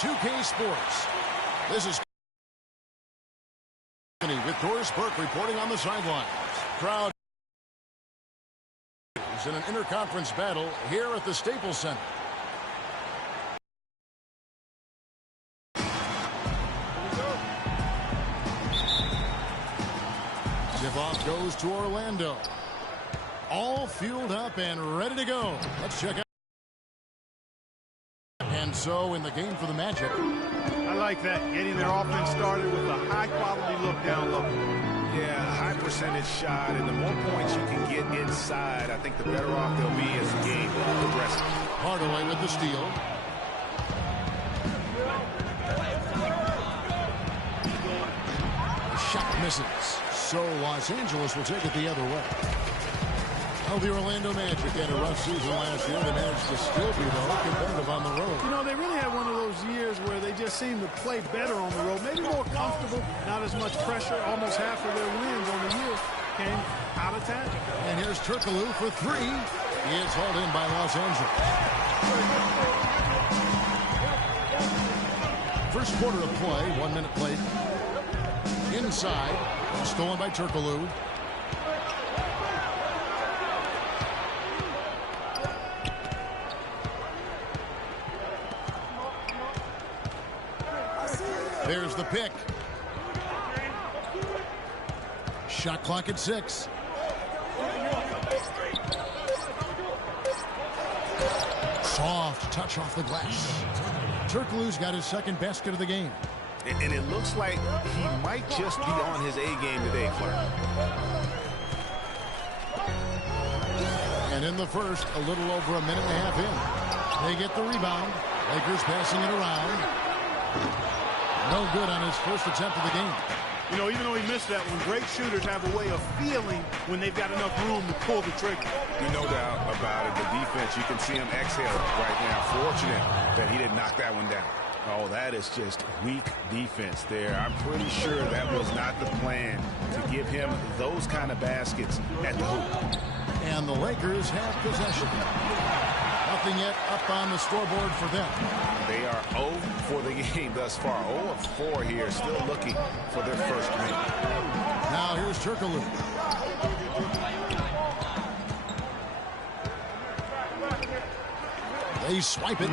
2K Sports. This is with Doris Burke reporting on the sidelines. Crowd is in an interconference battle here at the Staples Center. Tip-off goes to Orlando. All fueled up and ready to go. Let's check out. And so in the game for the Magic. I like that, getting their offense started with a high-quality look down low. Yeah, a high percentage shot, and the more points you can get inside, I think the better off they'll be as the game progresses. Hardaway with the steal. The shot misses. So Los Angeles will take it the other way. Well, the Orlando Magic had a rough season last year. They managed to still be, though, competitive on the road. You know, they really had one of those years where they just seemed to play better on the road. Maybe more comfortable, not as much pressure. Almost half of their wins on the year came out of town. And here's Turkoglu for three. He is hauled in by Los Angeles. First quarter of play, 1 minute played. Inside, stolen by Turkoglu. There's the pick. Shot clock at 6. Soft touch off the glass. Turkoglu's got his second basket of the game. And it looks like he might just be on his A game today, Clark. And in the first, a little over a minute and a half in. They get the rebound. Lakers passing it around. No good on his first attempt of the game. You know, even though he missed that one, great shooters have a way of feeling when they've got enough room to pull the trigger. No doubt about it. The defense, you can see him exhale right now. Fortunate that he didn't knock that one down. Oh, that is just weak defense there. I'm pretty sure that was not the plan to give him those kind of baskets at the hoop. And the Lakers have possession. Nothing yet up on the scoreboard for them. They are 0 for the game thus far. 0 of 4 here, still looking for their first win. Now here's Turkoglu. They swipe it.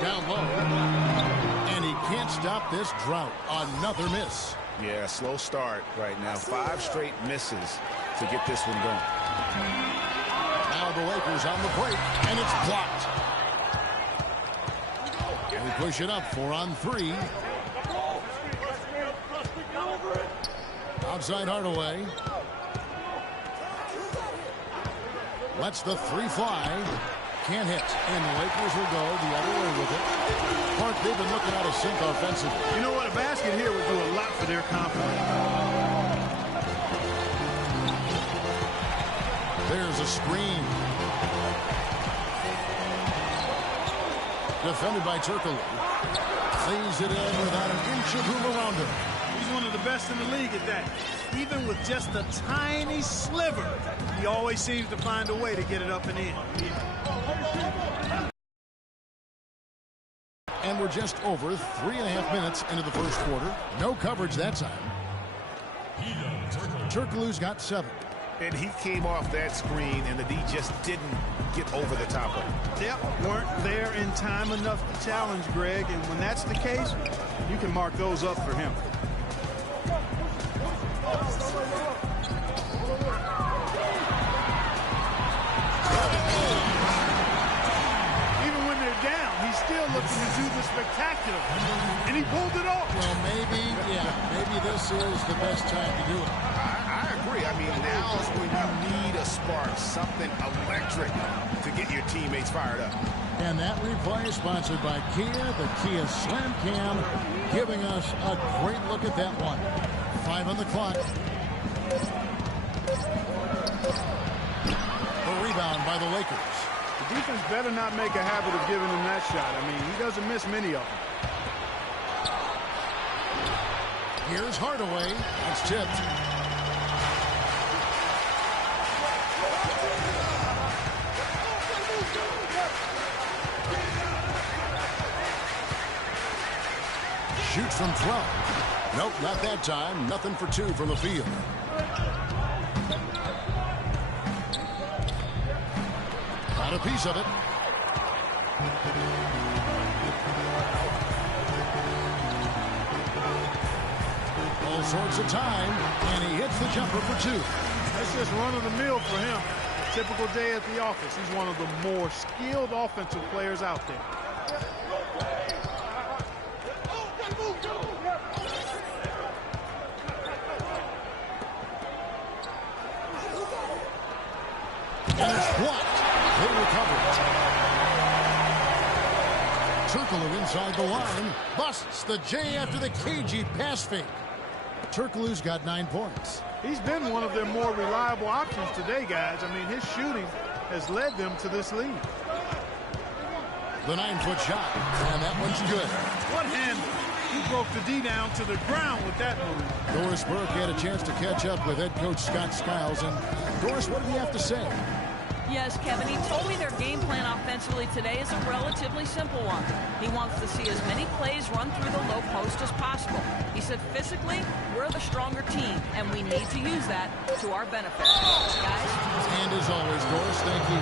Down low. And he can't stop this drought. Another miss. Yeah, slow start right now. 5 straight misses to get this one going. Now the Lakers on the break, and it's blocked. They push it up 4 on 3. Outside Hardaway. Lets the 3 fly. Can't hit. And the Lakers will go the other way with it. Clark, they've been looking out of sync offensively. You know what? A basket here would do a lot for their confidence. There's a screen. Defended by Turkoglu. Plays it in without an inch of room around him. He's one of the best in the league at that. Even with just a tiny sliver, he always seems to find a way to get it up and in. And we're just over 3.5 minutes into the first quarter. No coverage that time. Turkoglu's got 7. And he came off that screen, and the D just didn't get over the top of it. Yep, weren't there in time enough to challenge Greg, and when that's the case, you can mark those up for him. Even when they're down, he's still looking to do the spectacular, and he pulled it off. Well, maybe this is the best time to do it. I agree. I mean, now is when you need a spark, something electric to get your teammates fired up. And that replay is sponsored by Kia, the Kia Slam Cam, giving us a great look at that one. 5 on the clock. The rebound by the Lakers. The defense better not make a habit of giving him that shot. I mean, he doesn't miss many of them. Here's Hardaway. That's tipped. Shoots from 12. Nope, not that time. Nothing for 2 from the field. Got a piece of it. All sorts of time, and he hits the jumper for 2. That's just run-of-the-mill for him. A typical day at the office. He's one of the more skilled offensive players out there. And it's blocked. They recover it. Turkoglu inside the line. Busts the J after the cagey pass fake. Turkoglu's got 9 points. He's been one of their more reliable options today, guys. I mean, his shooting has led them to this lead. The 9-foot shot, and that one's good. What handle? He broke the D down to the ground with that move. Doris Burke had a chance to catch up with head coach Scott Skiles. And Doris, what did he have to say? Yes, Kevin, he told me their game plan offensively today is a relatively simple one. He wants to see as many plays run through the low post as possible. He said physically, we're the stronger team, and we need to use that to our benefit. Guys? And as always, Doris, thank you.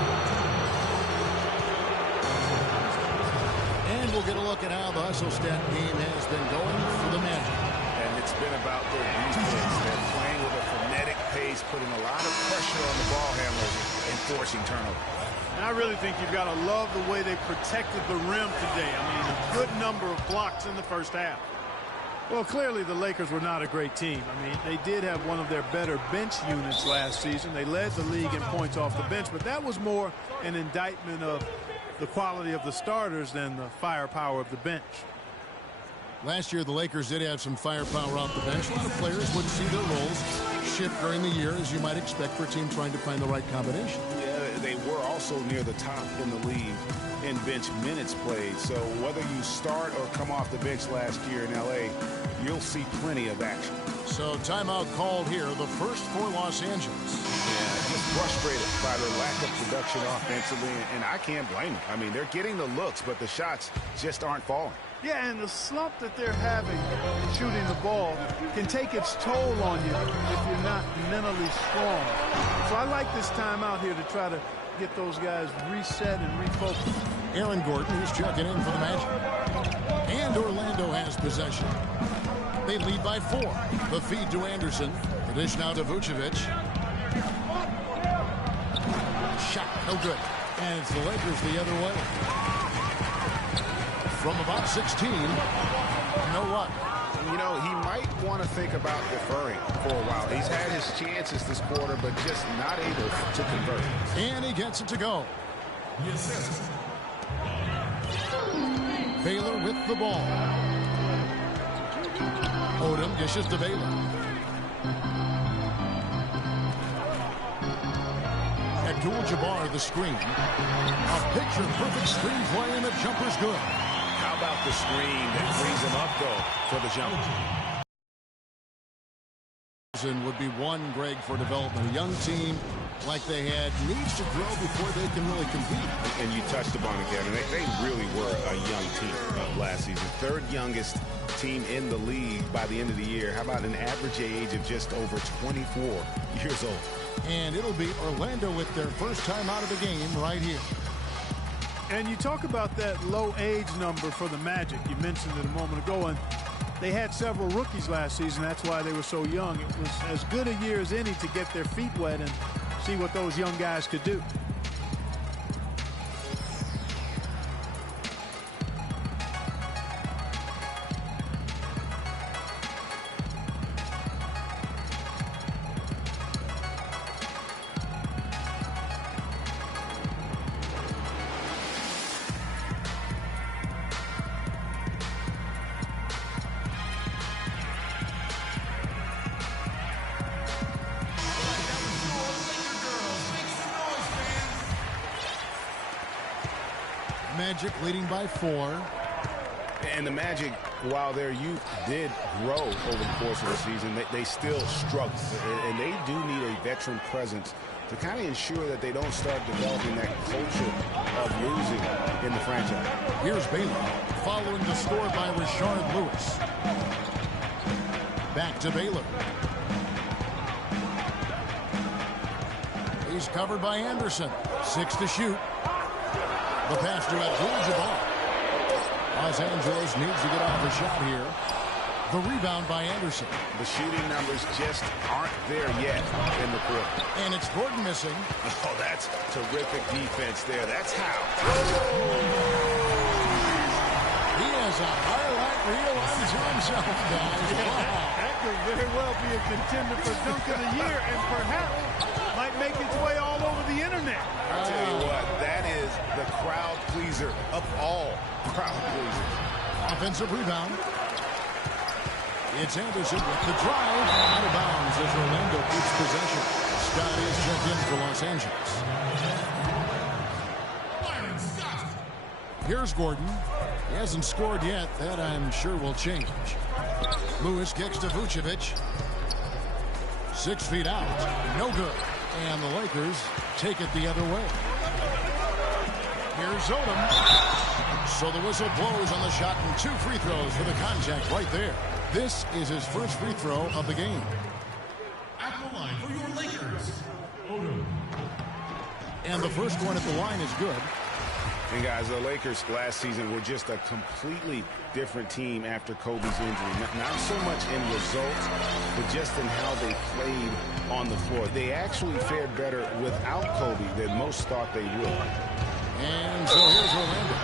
And we'll get a look at how the hustle stat game has been going for the Magic. And it's been about their defense. They're playing with a frenetic pace, putting a lot of pressure on the ball handlers and forcing turnover. And I really think you've got to love the way they protected the rim today. I mean, a good number of blocks in the first half. Well, clearly the Lakers were not a great team. I mean, they did have one of their better bench units last season. They led the league in points off the bench, but that was more an indictment of the quality of the starters than the firepower of the bench. Last year, the Lakers did have some firepower off the bench. A lot of players would see their roles shift during the year, as you might expect for a team trying to find the right combination. Yeah, they were also near the top in the league in bench minutes played. So whether you start or come off the bench last year in L.A., you'll see plenty of action. So timeout called here, the first for Los Angeles. Yeah, just frustrated by the lack of production offensively, and I can't blame them. I mean, they're getting the looks, but the shots just aren't falling. Yeah, and the slump that they're having shooting the ball can take its toll on you if you're not mentally strong. So I like this timeout here to try to get those guys reset and refocused. Aaron Gordon, who's checking in for the Magic. And Orlando has possession. They lead by 4. The feed to Anderson. The dish now to Vucevic. Shot, no good. And it's the Lakers the other way. From about 16, you know what? You know, he might want to think about deferring for a while. He's had his chances this quarter, but just not able to convert. And he gets it to go. Yes. Baylor with the ball. Odom dishes to Baylor. Abdul-Jabbar the screen. A picture-perfect screen play, and the jumper's good. How about the screen that brings him up, though, for the jump? Would be one, Greg, for development. A young team like they had needs to grow before they can really compete. And you touched upon it, Kevin. They really were a young team last season. Third youngest team in the league by the end of the year. How about an average age of just over 24 years old? And it'll be Orlando with their first time out of the game right here. And you talk about that low age number for the Magic. You mentioned it a moment ago, and they had several rookies last season. That's why they were so young. It was as good a year as any to get their feet wet and see what those young guys could do. Magic leading by 4. And the Magic, while their youth did grow over the course of the season, they still struggle. And they do need a veteran presence to kind of ensure that they don't start developing that culture of losing in the franchise. Here's Baylor following the score by Rashard Lewis. Back to Baylor. He's covered by Anderson. 6 to shoot. The pass to Abdul-Jabbar. Los Angeles needs to get off a shot here. The rebound by Anderson. The shooting numbers just aren't there yet in the quarter. And it's Gordon missing. Oh, that's terrific defense there. That's how. He has a highlight reel unto himself, guys. Wow. That could very well be a contender for Dunk of the Year and perhaps might make its way all over the internet. I'll tell you what, that is the crowd pleaser of all crowd pleasers. Offensive rebound. It's Anderson with the drive. Out of bounds as Orlando keeps possession. Scott is checked in for Los Angeles. Here's Gordon. He hasn't scored yet. That, I'm sure, will change. Lewis kicks to Vucevic. 6 feet out. No good. And the Lakers take it the other way. Here's Odom. So the whistle blows on the shot and 2 free throws for the contact right there. This is his first free throw of the game. At the line for your Lakers, Odom. And the first one at the line is good. And guys, the Lakers last season were just a completely different team after Kobe's injury. Not so much in results, but just in how they played on the floor. They actually fared better without Kobe than most thought they would. And so here's Orlando.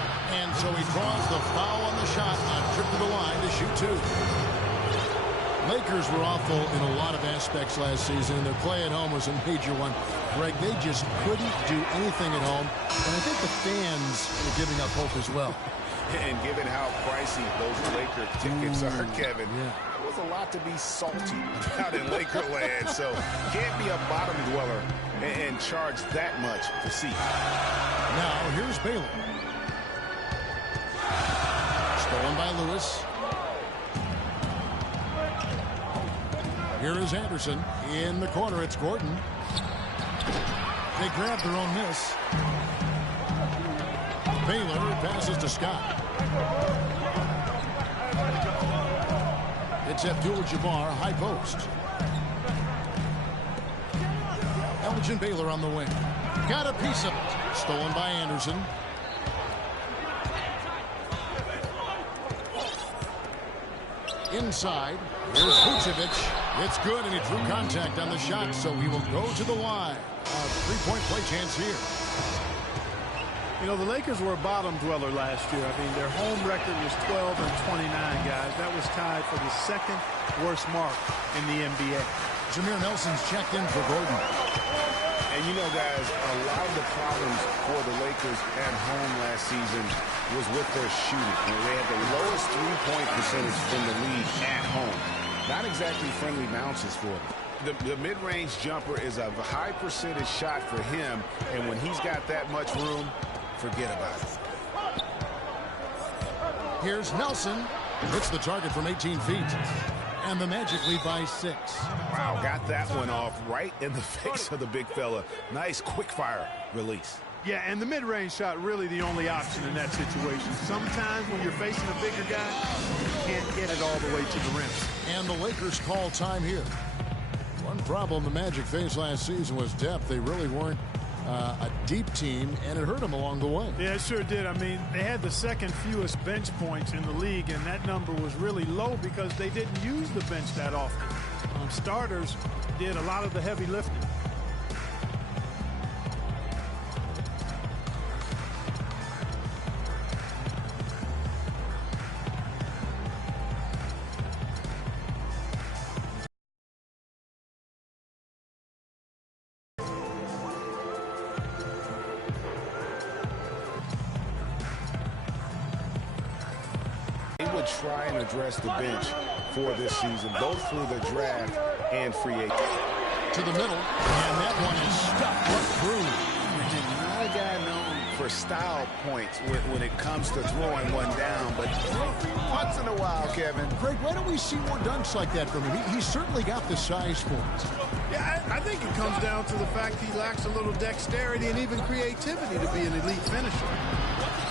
And so he draws the foul on the shot on trip to the line to shoot 2. Lakers were awful in a lot of aspects last season. Their play at home was a major one. Greg, they just couldn't do anything at home. And I think the fans were giving up hope as well. And given how pricey those Laker tickets are, Kevin, there was a lot to be salty about in Lakerland. So can't be a bottom dweller and charge that much to see. Now here's Baylor. Stolen by Lewis. Here is Anderson. In the corner, it's Gordon. They grab their own miss. Baylor passes to Scott. It's Abdul-Jabbar, high post. Elgin Baylor on the wing. Got a piece of it. Stolen by Anderson. Inside. Here's Vucevic. It's good, and he drew contact on the shot, so he will go to the line. A 3-point play chance here. You know, the Lakers were a bottom dweller last year. I mean, their home record was 12 and 29, guys. That was tied for the second worst mark in the NBA. Jameer Nelson's checked in for Gordon. And you know, guys, a lot of the problems for the Lakers at home last season was with their shooting. You know, they had the lowest three-point percentage in the league at home. Not exactly friendly bounces for them. The mid-range jumper is a high percentage shot for him, and when he's got that much room, forget about it. Here's Nelson. Hits the target from 18 feet. And the Magic lead by 6. Wow, got that one off right in the face of the big fella. Nice quick-fire release. Yeah, and the mid-range shot really the only option in that situation. Sometimes when you're facing a bigger guy, you can't get it all the way to the rim. And the Lakers call time here. One problem the Magic faced last season was depth. They really weren't a deep team, and it hurt them along the way. Yeah, it sure did. I mean, they had the second fewest bench points in the league, and that number was really low because they didn't use the bench that often. Starters did a lot of the heavy lifting. Try and address the bench for this season, both through the draft and free agent. To the middle, and that one is stuck right through. Not a guy known for for style points when it comes to throwing one down, but once in a while, Kevin. Greg, why don't we see more dunks like that from him? He's certainly got the size for it. Yeah, I think it comes down to the fact he lacks a little dexterity and even creativity to be an elite finisher.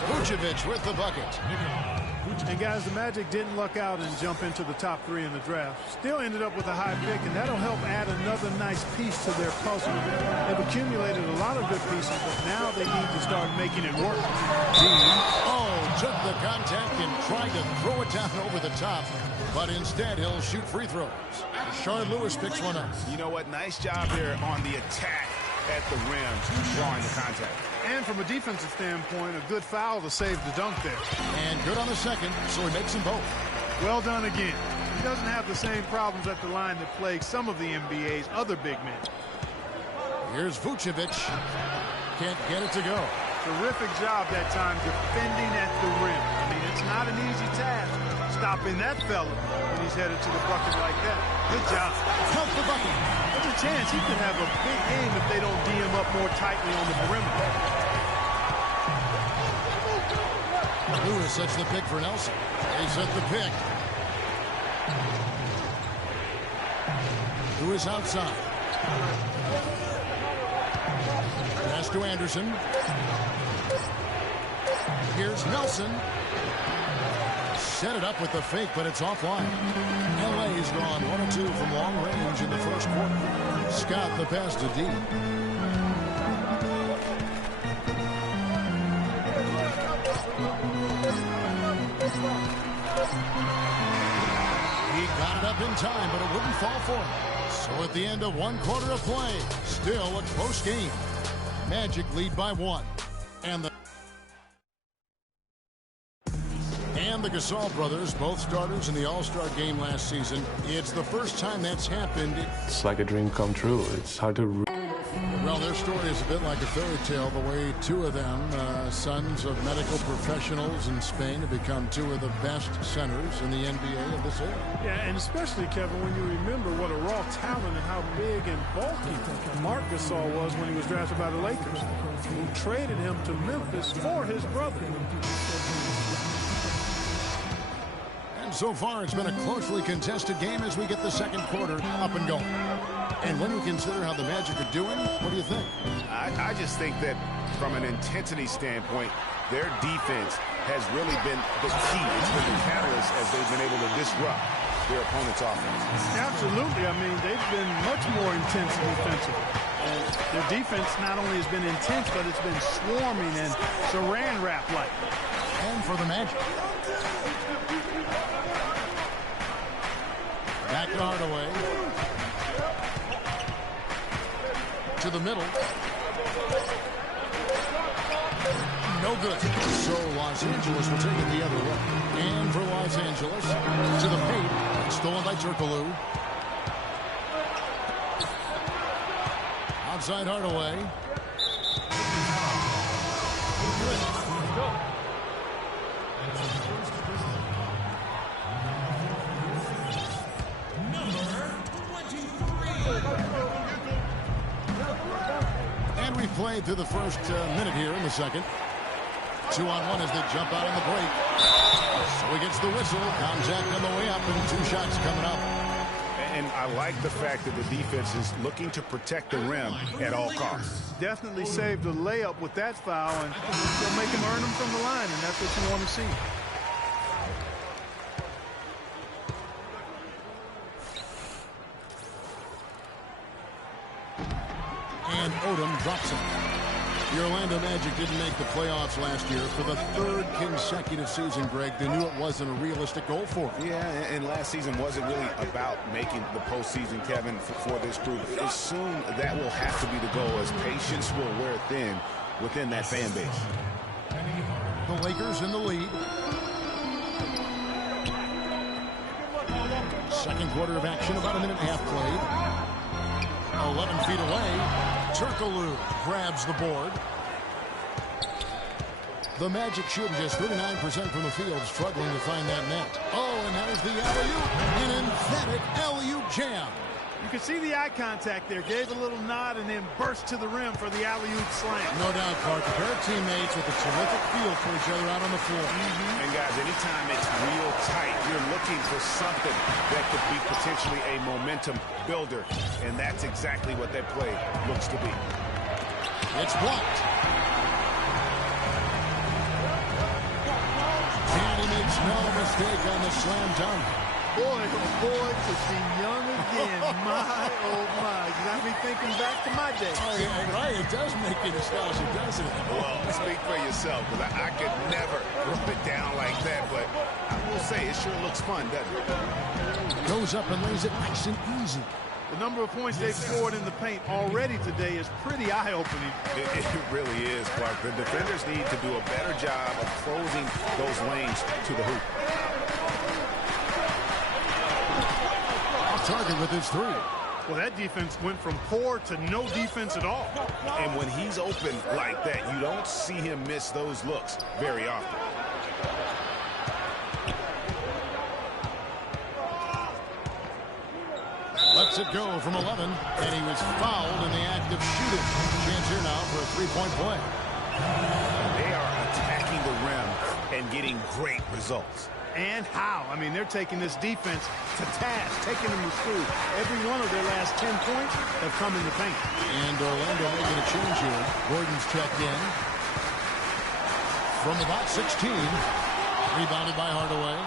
Vucevic with the bucket. And guys, the Magic didn't luck out and jump into the top 3 in the draft. Still ended up with a high pick, and that'll help add another nice piece to their puzzle. They've accumulated a lot of good pieces, but now they need to start making it work. Took the contact and tried to throw it down over the top, but instead he'll shoot free throws. Rashard Lewis picks one up. You know what? Nice job there on the attack at the rim, drawing the contact. And from a defensive standpoint, a good foul to save the dunk there. And good on the second, so he makes them both. Well done again. He doesn't have the same problems at the line that plague some of the NBA's other big men. Here's Vucevic. Can't get it to go. Terrific job that time defending at the rim. I mean, it's not an easy task stopping that fella when he's headed to the bucket like that. Good job. Count the bucket. There's a chance he could have a big game if they don't D him up more tightly on the perimeter. Lewis sets the pick for Nelson. They set the pick. Lewis outside. Pass to Anderson. Here's Nelson. Set it up with the fake, but it's offline. LA's gone 1 of 2 from long range in the first quarter. Scott the pass to D. He got it up in time, but it wouldn't fall for him. So at the end of 1 quarter of play, still a close game. Magic lead by 1. And the Gasol brothers, both starters in the All-Star game last season. It's the first time that's happened. It's like a dream come true. It's hard to... Well, their story is a bit like a fairy tale, the way 2 of them, sons of medical professionals in Spain, have become 2 of the best centers in the NBA of this era. Yeah, and especially, Kevin, when you remember what a raw talent and how big and bulky Marc Gasol was when he was drafted by the Lakers, who traded him to Memphis for his brother. And so far, it's been a closely contested game as we get the second quarter up and going. And when you consider how the Magic are doing, what do you think? I just think that from an intensity standpoint, their defense has really been the key. It's been the catalyst as they've been able to disrupt their opponent's offense. Absolutely. I mean, they've been much more intense defensively. And their defense not only has been intense, but it's been swarming and saran wrap-like. And for the Magic. Back to Hardaway. To the middle. No good. So Los Angeles will take it the other way. And for Los Angeles, to the paint. Stolen by Turkoglu. Outside Hardaway. And we played through the first minute here in the second. 2-on-1 as they jump out on the break. So he gets the whistle. Contact on the way up and 2 shots coming up. And I like the fact that the defense is looking to protect the rim at all costs. Definitely saved a layup with that foul, and they'll make him earn them from the line, and that's what you want to see. And Odom drops him. The Orlando Magic didn't make the playoffs last year for the 3rd consecutive season, Greg. They knew it wasn't a realistic goal for them. Yeah, and last season wasn't really about making the postseason, Kevin, for this group. Soon that will have to be the goal as patience will wear thin within that fan base. The Lakers in the lead. Second quarter of action, about a minute and a half played. 11 feet away. Turkoglu grabs the board. The Magic shooting just 39% from the field, struggling to find that net. Oh, and that is the alley-oop. An emphatic alley-oop jam. You can see the eye contact there. Gave a little nod and then burst to the rim for the alley-oop slam. No doubt, Clark. A pair of teammates with a terrific feel for each other out on the floor. And guys, anytime it's real tight, you're looking for something that could be potentially a momentum builder. And that's exactly what that play looks to be. It's blocked. And he makes no mistake on the slam dunk. Boy, oh boy, to be young again. My, oh my. Got me thinking back to my day. Oh, yeah, right. It does make you nostalgic, doesn't it? Well, speak for yourself, because I could never rub it down like that, but I will say it sure looks fun, doesn't it? Goes up and lays it nice and easy. The number of points they've scored in the paint already today is pretty eye-opening. It really is, Clark. The defenders need to do a better job of closing those lanes to the hoop. Off target with his three. Well, that defense went from poor to no defense at all. And when he's open like that, you don't see him miss those looks very often. Lets it go from 11, and he was fouled in the act of shooting. Chance here now for a three-point play. They are attacking the rim and getting great results. And how? I mean, they're taking this defense to task, taking them to school. Every one of their last 10 points have come in the paint. And Orlando making a change here. Gordon's checked in. From about 16. Rebounded by Hardaway.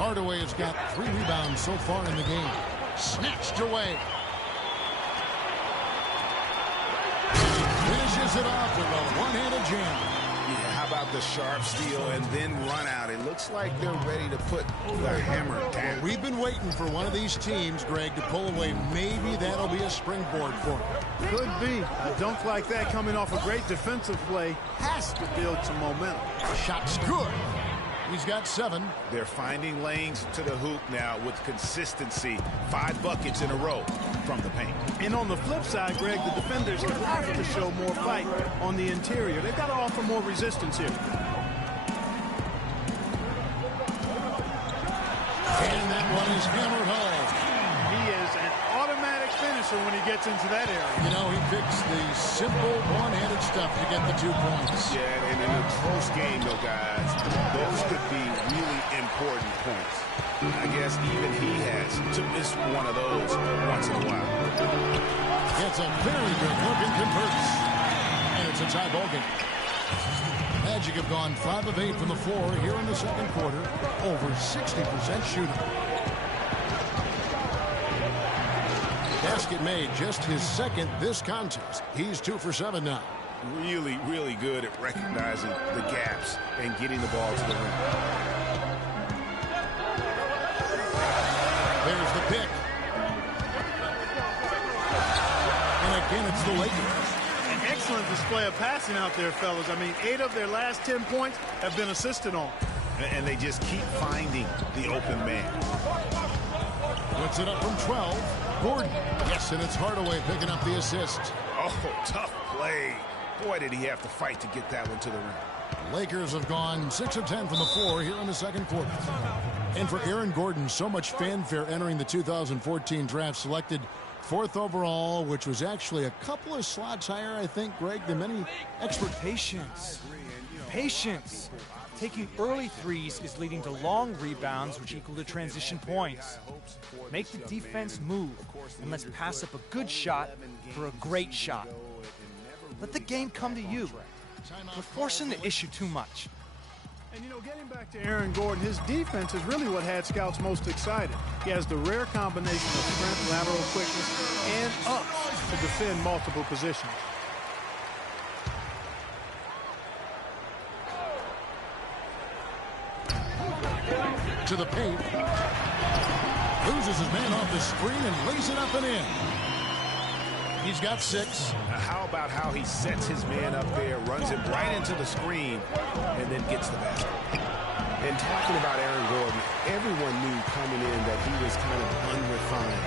Hardaway has got 3 rebounds so far in the game. Snatched away. Finishes it off with a one-handed jam. Yeah, how about the sharp steal and then run out? It looks like they're ready to put the hammer down. We've been waiting for one of these teams, Greg, to pull away. Maybe that'll be a springboard for them. Could be. A dunk like that coming off a great defensive play has to build some momentum. Shot's good. He's got 7. They're finding lanes to the hoop now with consistency. 5 buckets in a row from the paint. And on the flip side, Greg, the defenders have to show more fight on the interior. They've got to offer more resistance here. And that one is hammered home. He is an automatic finisher when he gets into that area. You know, he picks the simple one-handed stuff to get the 2 points. Yeah, and in a close game, though, guys, those could be really important points. I guess even he has to miss one of those once in a while. It's a very good look and converts. And it's a tie ball game. Magic have gone 5 of 8 from the floor here in the second quarter. Over 60% shooting. Basket made, just his second this contest. He's 2 for 7 now. Really, really good at recognizing the gaps and getting the ball to the rim. There's the pick. And again, it's the Lakers. An excellent display of passing out there, fellas. I mean, 8 of their last 10 points have been assisted on. And they just keep finding the open man. Puts it up from 12. Gordon. Yes, and it's Hardaway picking up the assist. Oh, tough play. Boy, did he have to fight to get that one to the rim. Lakers have gone 6 of 10 from the floor here in the second quarter. And for Aaron Gordon, so much fanfare entering the 2014 draft, selected 4th overall, which was actually a couple of slots higher, I think, Greg, than many experts. Patience. Taking early threes is leading to long rebounds, which equal to transition points. Make the defense move, and let's pass up a good shot for a great shot. Let the game come to you. We're forcing the issue too much. And, you know, getting back to Aaron Gordon, his defense is really what had scouts most excited. He has the rare combination of strength, lateral quickness, and up to defend multiple positions. To the paint. Loses his man off the screen and lays it up and in. He's got 6. How about how he sets his man up there, runs him right into the screen, and then gets the basket. And talking about Aaron Gordon, everyone knew coming in that he was kind of unrefined.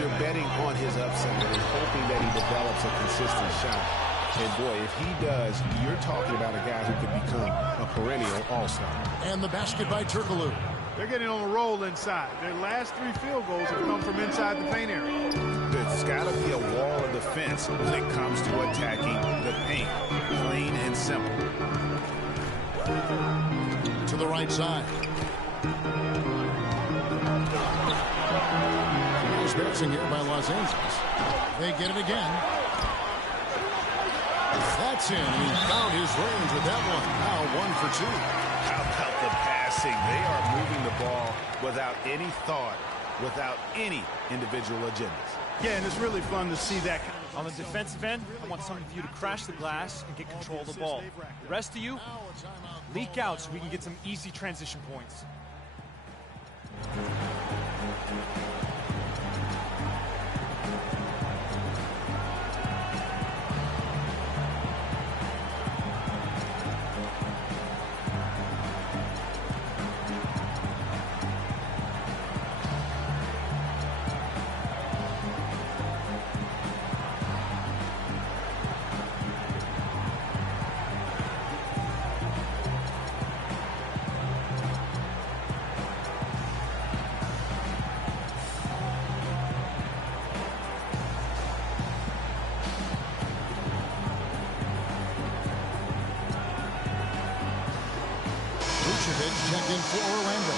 You're betting on his upside and hoping that he develops a consistent shot. And boy, if he does, you're talking about a guy who could become a perennial all-star. And the basket by Turkoglu. They're getting on a roll inside. Their last 3 field goals have come from inside the paint area. There's got to be a wall of defense when it comes to attacking the paint. Plain and simple. To the right side. Nice dancing here by Los Angeles. They get it again. That's in. He found his range with that one. Now 1 for 2. How about the passing? They are moving the ball without any thought, without any individual agendas. Yeah, and it's really fun to see that. On the defensive end, I want some of you to crash the glass and get control of the ball. The rest of you, leak out so we can get some easy transition points. Vucevic checked in for Orlando.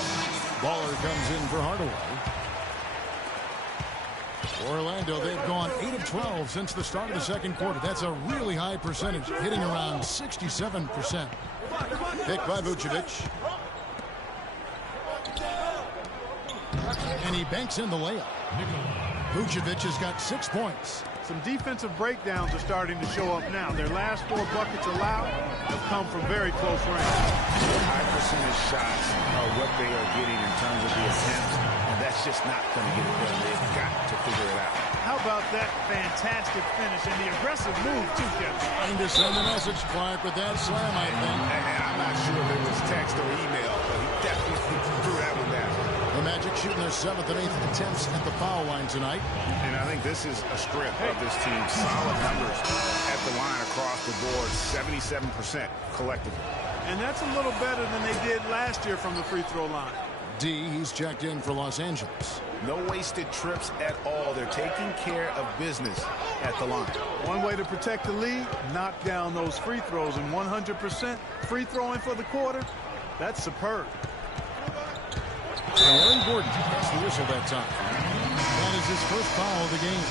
Baller comes in for Hardaway. Orlando, they've gone 8 of 12 since the start of the second quarter. That's a really high percentage, hitting around 67%. Picked by Vucevic. And he banks in the layup. Vucevic has got 6 points. Some defensive breakdowns are starting to show up now. Their last 4 buckets allowed have come from very close range. High percentage shots are what they are getting in terms of the attempts, and that's just not going to get it done. They've got to figure it out. How about that fantastic finish and the aggressive move, too, Kevin? Trying to send a message, Clark, with that slam, I think. And I'm not sure if it was text or email, but he definitely threw that one down. The Magic shooting their 7th and 8th attempts at the foul line tonight. And I think this is a strength of this team. Solid numbers at the line across the board, 77% collectively. And that's a little better than they did last year from the free throw line. D, he's checked in for Los Angeles. No wasted trips at all. They're taking care of business at the line. One way to protect the lead, knock down those free throws, and 100% free throwing for the quarter, that's superb. And Aaron Gordon gets the whistle that time. That is his first foul of the game.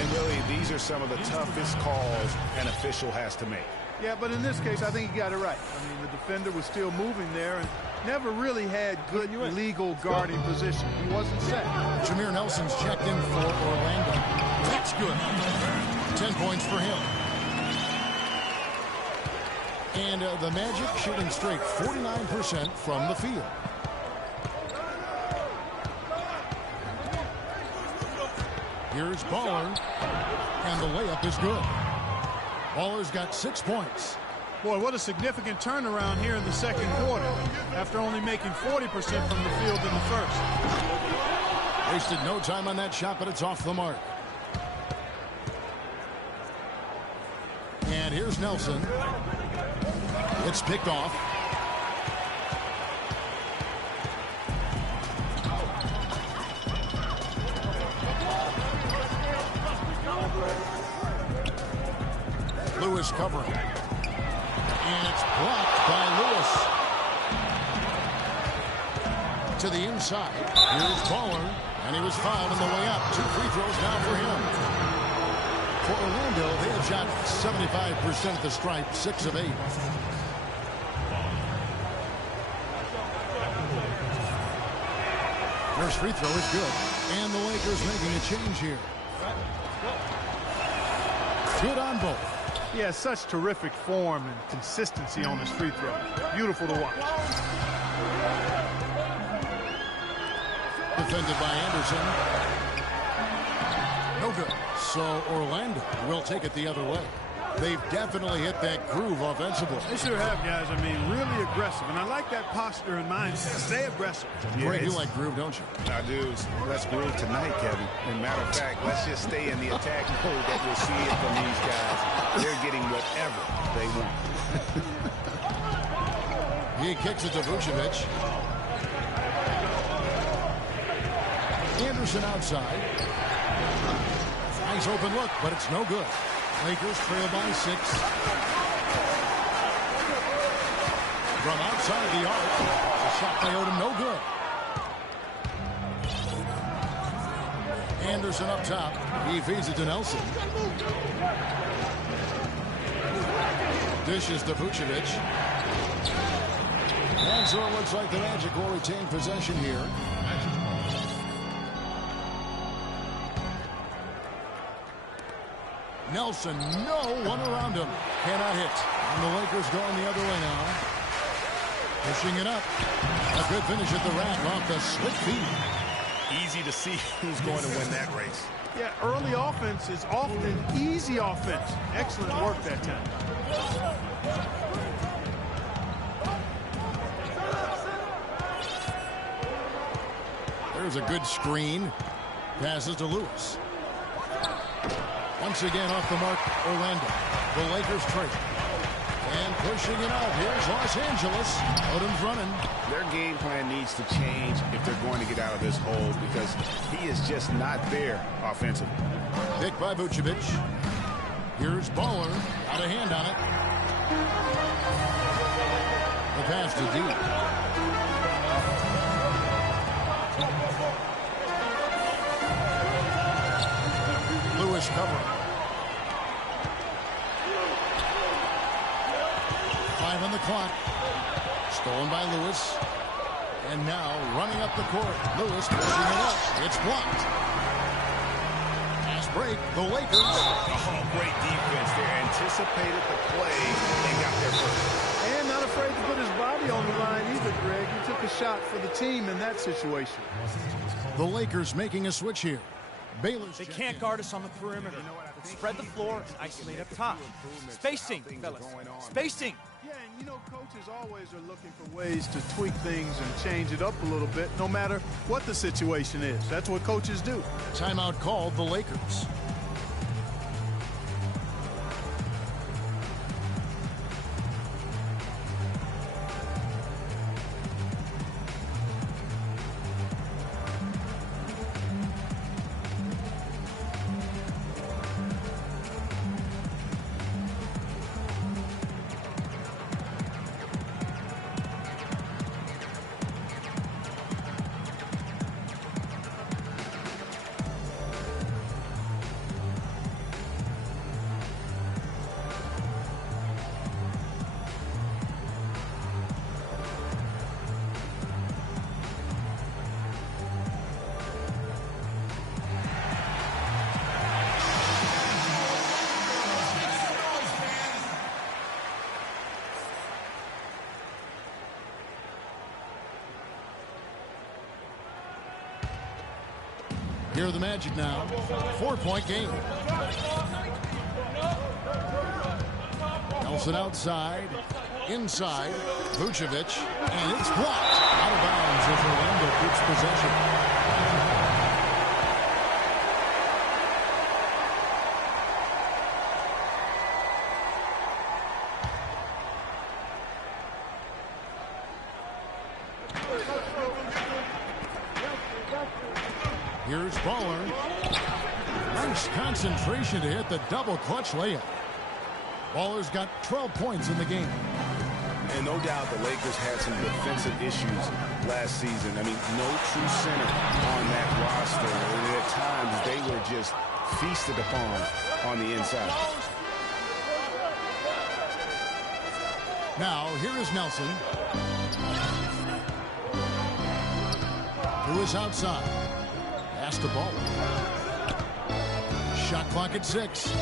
And really, these are some of the toughest calls an official has to make. Yeah, but in this case, I think he got it right. I mean, the defender was still moving there and never really had good legal guarding position. He wasn't set. Jameer Nelson's checked in for Orlando. That's good. 10 points for him. And the Magic shooting straight 49% from the field. Here's Baller, and the layup is good. Baller's got 6 points. Boy, what a significant turnaround here in the second quarter after only making 40% from the field in the first. Wasted no time on that shot, but it's off the mark. And here's Nelson. It's picked off. Lewis covering. And it's blocked by Lewis. To the inside. Here's Baller. And he was fouled on the way up. 2 free throws now for him. For Orlando, they have shot 75% at the stripe, 6 of 8. First free throw is good. And the Lakers making a change here. Good on both. He has such terrific form and consistency on his free throw. Beautiful to watch. Defended by Anderson. No good. So Orlando will take it the other way. They've definitely hit that groove offensively. They sure have, guys. I mean, really aggressive. And I like that posture and mindset. Stay aggressive. Greg, you like groove, don't you? I do. Let's groove tonight, Kevin. As a matter of fact, let's just stay in the attack mode that we're seeing from these guys. They're getting whatever they want. He kicks it to Vucevic. Anderson outside. Nice open look, but it's no good. Lakers trail by 6. From outside the arc, the shot by Odom, no good. Anderson up top. He feeds it to Nelson. Dishes to Vucevic. And so it looks like the Magic will retain possession here. Nelson, no one around him. Cannot hit. And the Lakers going the other way now. Pushing it up. A good finish at the rack off the slick feed. Easy to see who's going to win that race. Yeah, early offense is often easy offense. Excellent work that time. There's a good screen. Passes to Lewis. Once again off the mark, Orlando. The Lakers trail. And pushing it out. Here's Los Angeles. Odom's running. Their game plan needs to change if they're going to get out of this hole because he is just not there offensively. Pick by Vucevic. Here's Baller. Got a hand on it. The pass to D. Lewis covering. 5 on the clock. Stolen by Lewis. And now running up the court. Lewis pushing it up. It's blocked. Fast break. The Lakers. Oh, great defense there. Anticipated the play and got there first. And not afraid to put his body on the line either, Greg. He took a shot for the team in that situation. The Lakers making a switch here. Baylor's They can't guard us on the perimeter. Spread the floor and isolate up top. Spacing, fellas. Spacing. Yeah, and you know, coaches always are looking for ways to tweak things and change it up a little bit, no matter what the situation is. That's what coaches do. timeout called the Lakers. Here are the Magic now. 4-point game. Nelson outside. Inside. Vucevic. And it's blocked. Out of bounds as Orlando keeps possession. Here's Baller. Nice concentration to hit the double clutch layup. Baller's got 12 points in the game. And no doubt the Lakers had some defensive issues last season. I mean, no true center on that roster. And at times, they were just feasted upon on the inside. Now, here is Nelson. Who is outside? Pass the ball. Shot clock at 6. 9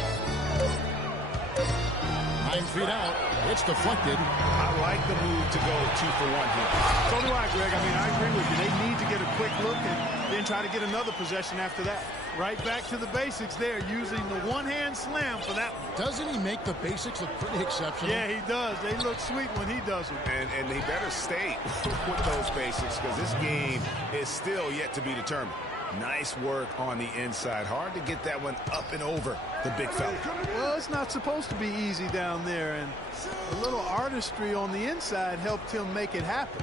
feet out. It's deflected. I like the move to go 2 for 1 here. So do I, Greg. I mean, I agree with you. They need to get a quick look and then try to get another possession after that. Right back to the basics there, using the one-hand slam for that one. Doesn't he make the basics look pretty exceptional? Yeah, he does. They look sweet when he does them. And he better stay with those basics because this game is still yet to be determined. Nice work on the inside. Hard to get that one up and over the big fella. Well, it's not supposed to be easy down there, and a little artistry on the inside helped him make it happen.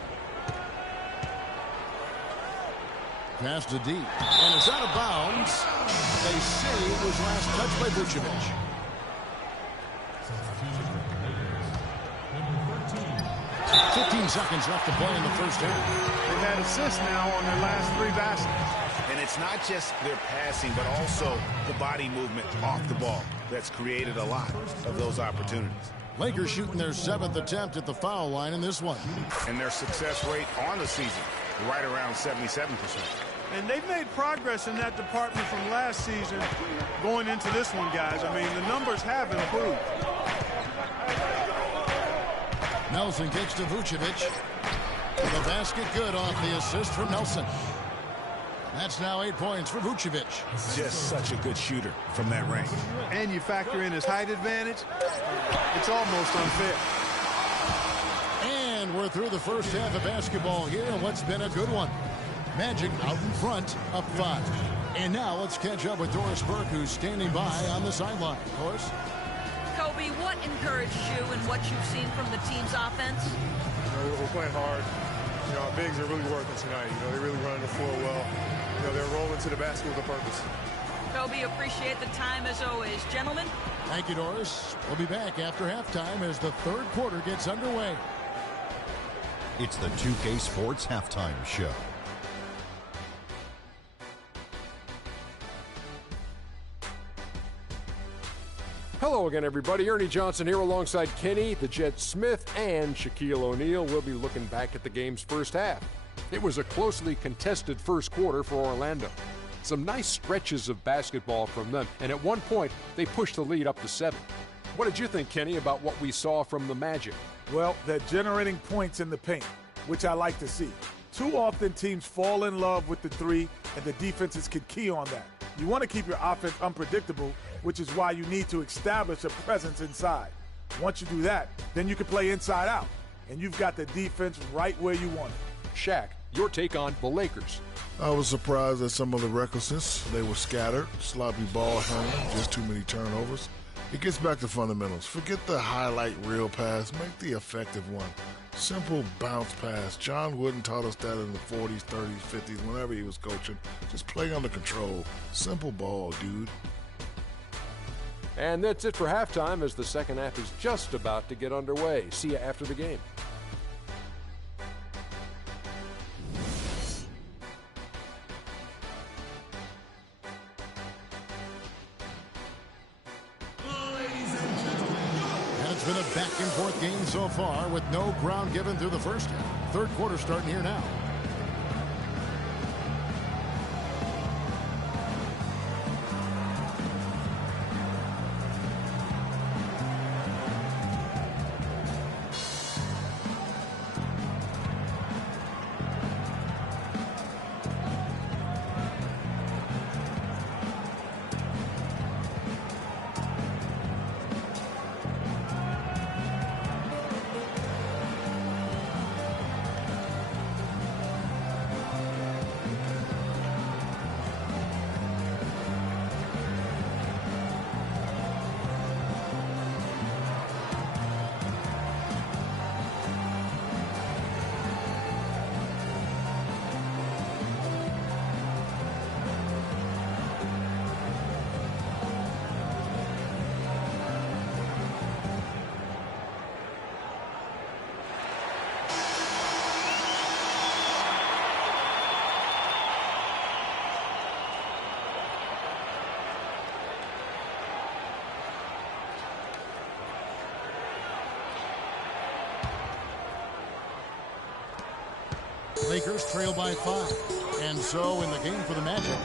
Pass to deep. And it's out of bounds. They say it was last touched by Vucevic. 15 seconds left to play in the first half. They've had assists now on their last 3 baskets. And it's not just their passing, but also the body movement off the ball that's created a lot of those opportunities. Lakers shooting their 7th attempt at the foul line in this one. And their success rate on the season, right around 77%. And they've made progress in that department from last season going into this one, guys. I mean, the numbers have improved. Nelson kicks to Vucevic. The basket good off the assist from Nelson. That's now 8 points for Vucevic. Just such a good shooter from that range. And you factor in his height advantage, it's almost unfair. And we're through the first half of basketball here in what's been a good one. Magic out in front, up 5. And now let's catch up with Doris Burke, who's standing by on the sideline. Doris? Kobe, what encouraged you in what you've seen from the team's offense? We're playing hard. Our bigs are really working tonight. They're really running the floor well. They're rolling to the basket with a purpose. Kobe, appreciate the time as always. Gentlemen? Thank you, Doris. We'll be back after halftime as the third quarter gets underway. It's the 2K Sports Halftime Show. Hello again, everybody. Ernie Johnson here alongside Kenny, the Jet Smith, and Shaquille O'Neal. We'll be looking back at the game's first half. It was a closely contested first quarter for Orlando. Some nice stretches of basketball from them, and at one point, they pushed the lead up to 7. What did you think, Kenny, about what we saw from the Magic? Well, they're generating points in the paint, which I like to see. Too often, teams fall in love with the 3, and the defenses can key on that. You want to keep your offense unpredictable, which is why you need to establish a presence inside. Once you do that, then you can play inside out, and you've got the defense right where you want it. Shaq, your take on the Lakers. I was surprised at some of the recklessness. They were scattered, sloppy ball handling, just too many turnovers. It gets back to fundamentals. Forget the highlight reel pass. Make the effective one. Simple bounce pass. John Wooden taught us that in the 40s, 30s, 50s, whenever he was coaching. Just play under control. Simple ball, dude. And that's it for halftime as the second half is just about to get underway. See you after the game. Been a back-and-forth game so far with no ground given through the first half. Third quarter starting here now. Lakers trail by 5. And so in the game for the Magic.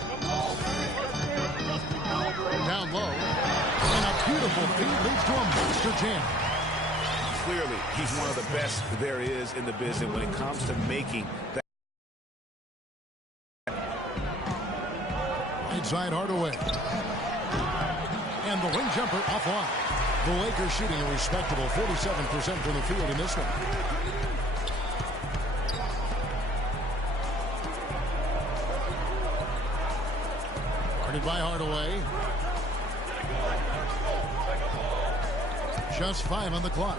Down low. And a beautiful feed leads to a monster jam. Clearly, he's one of the best there is in the business when it comes to making that. Right side Hardaway. And the wing jumper offline. The Lakers shooting a respectable 47% from the field in this one. By Hardaway. Just 5 on the clock.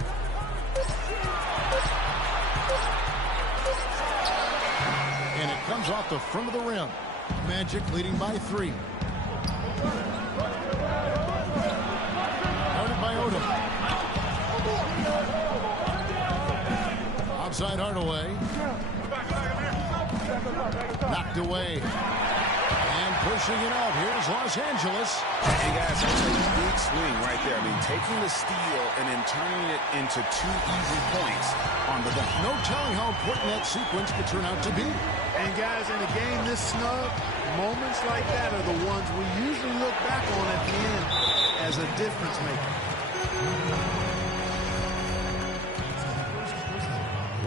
And it comes off the front of the rim. Magic leading by 3. Guarded by Odom. Outside Hardaway. Knocked away. And pushing it out. Here's Los Angeles. Hey, guys, that's a big swing right there. I mean, taking the steal and then turning it into 2 easy points on the dunk. No telling how important that sequence could turn out to be. And, guys, in a game this snug, moments like that are the ones we usually look back on at the end as a difference maker.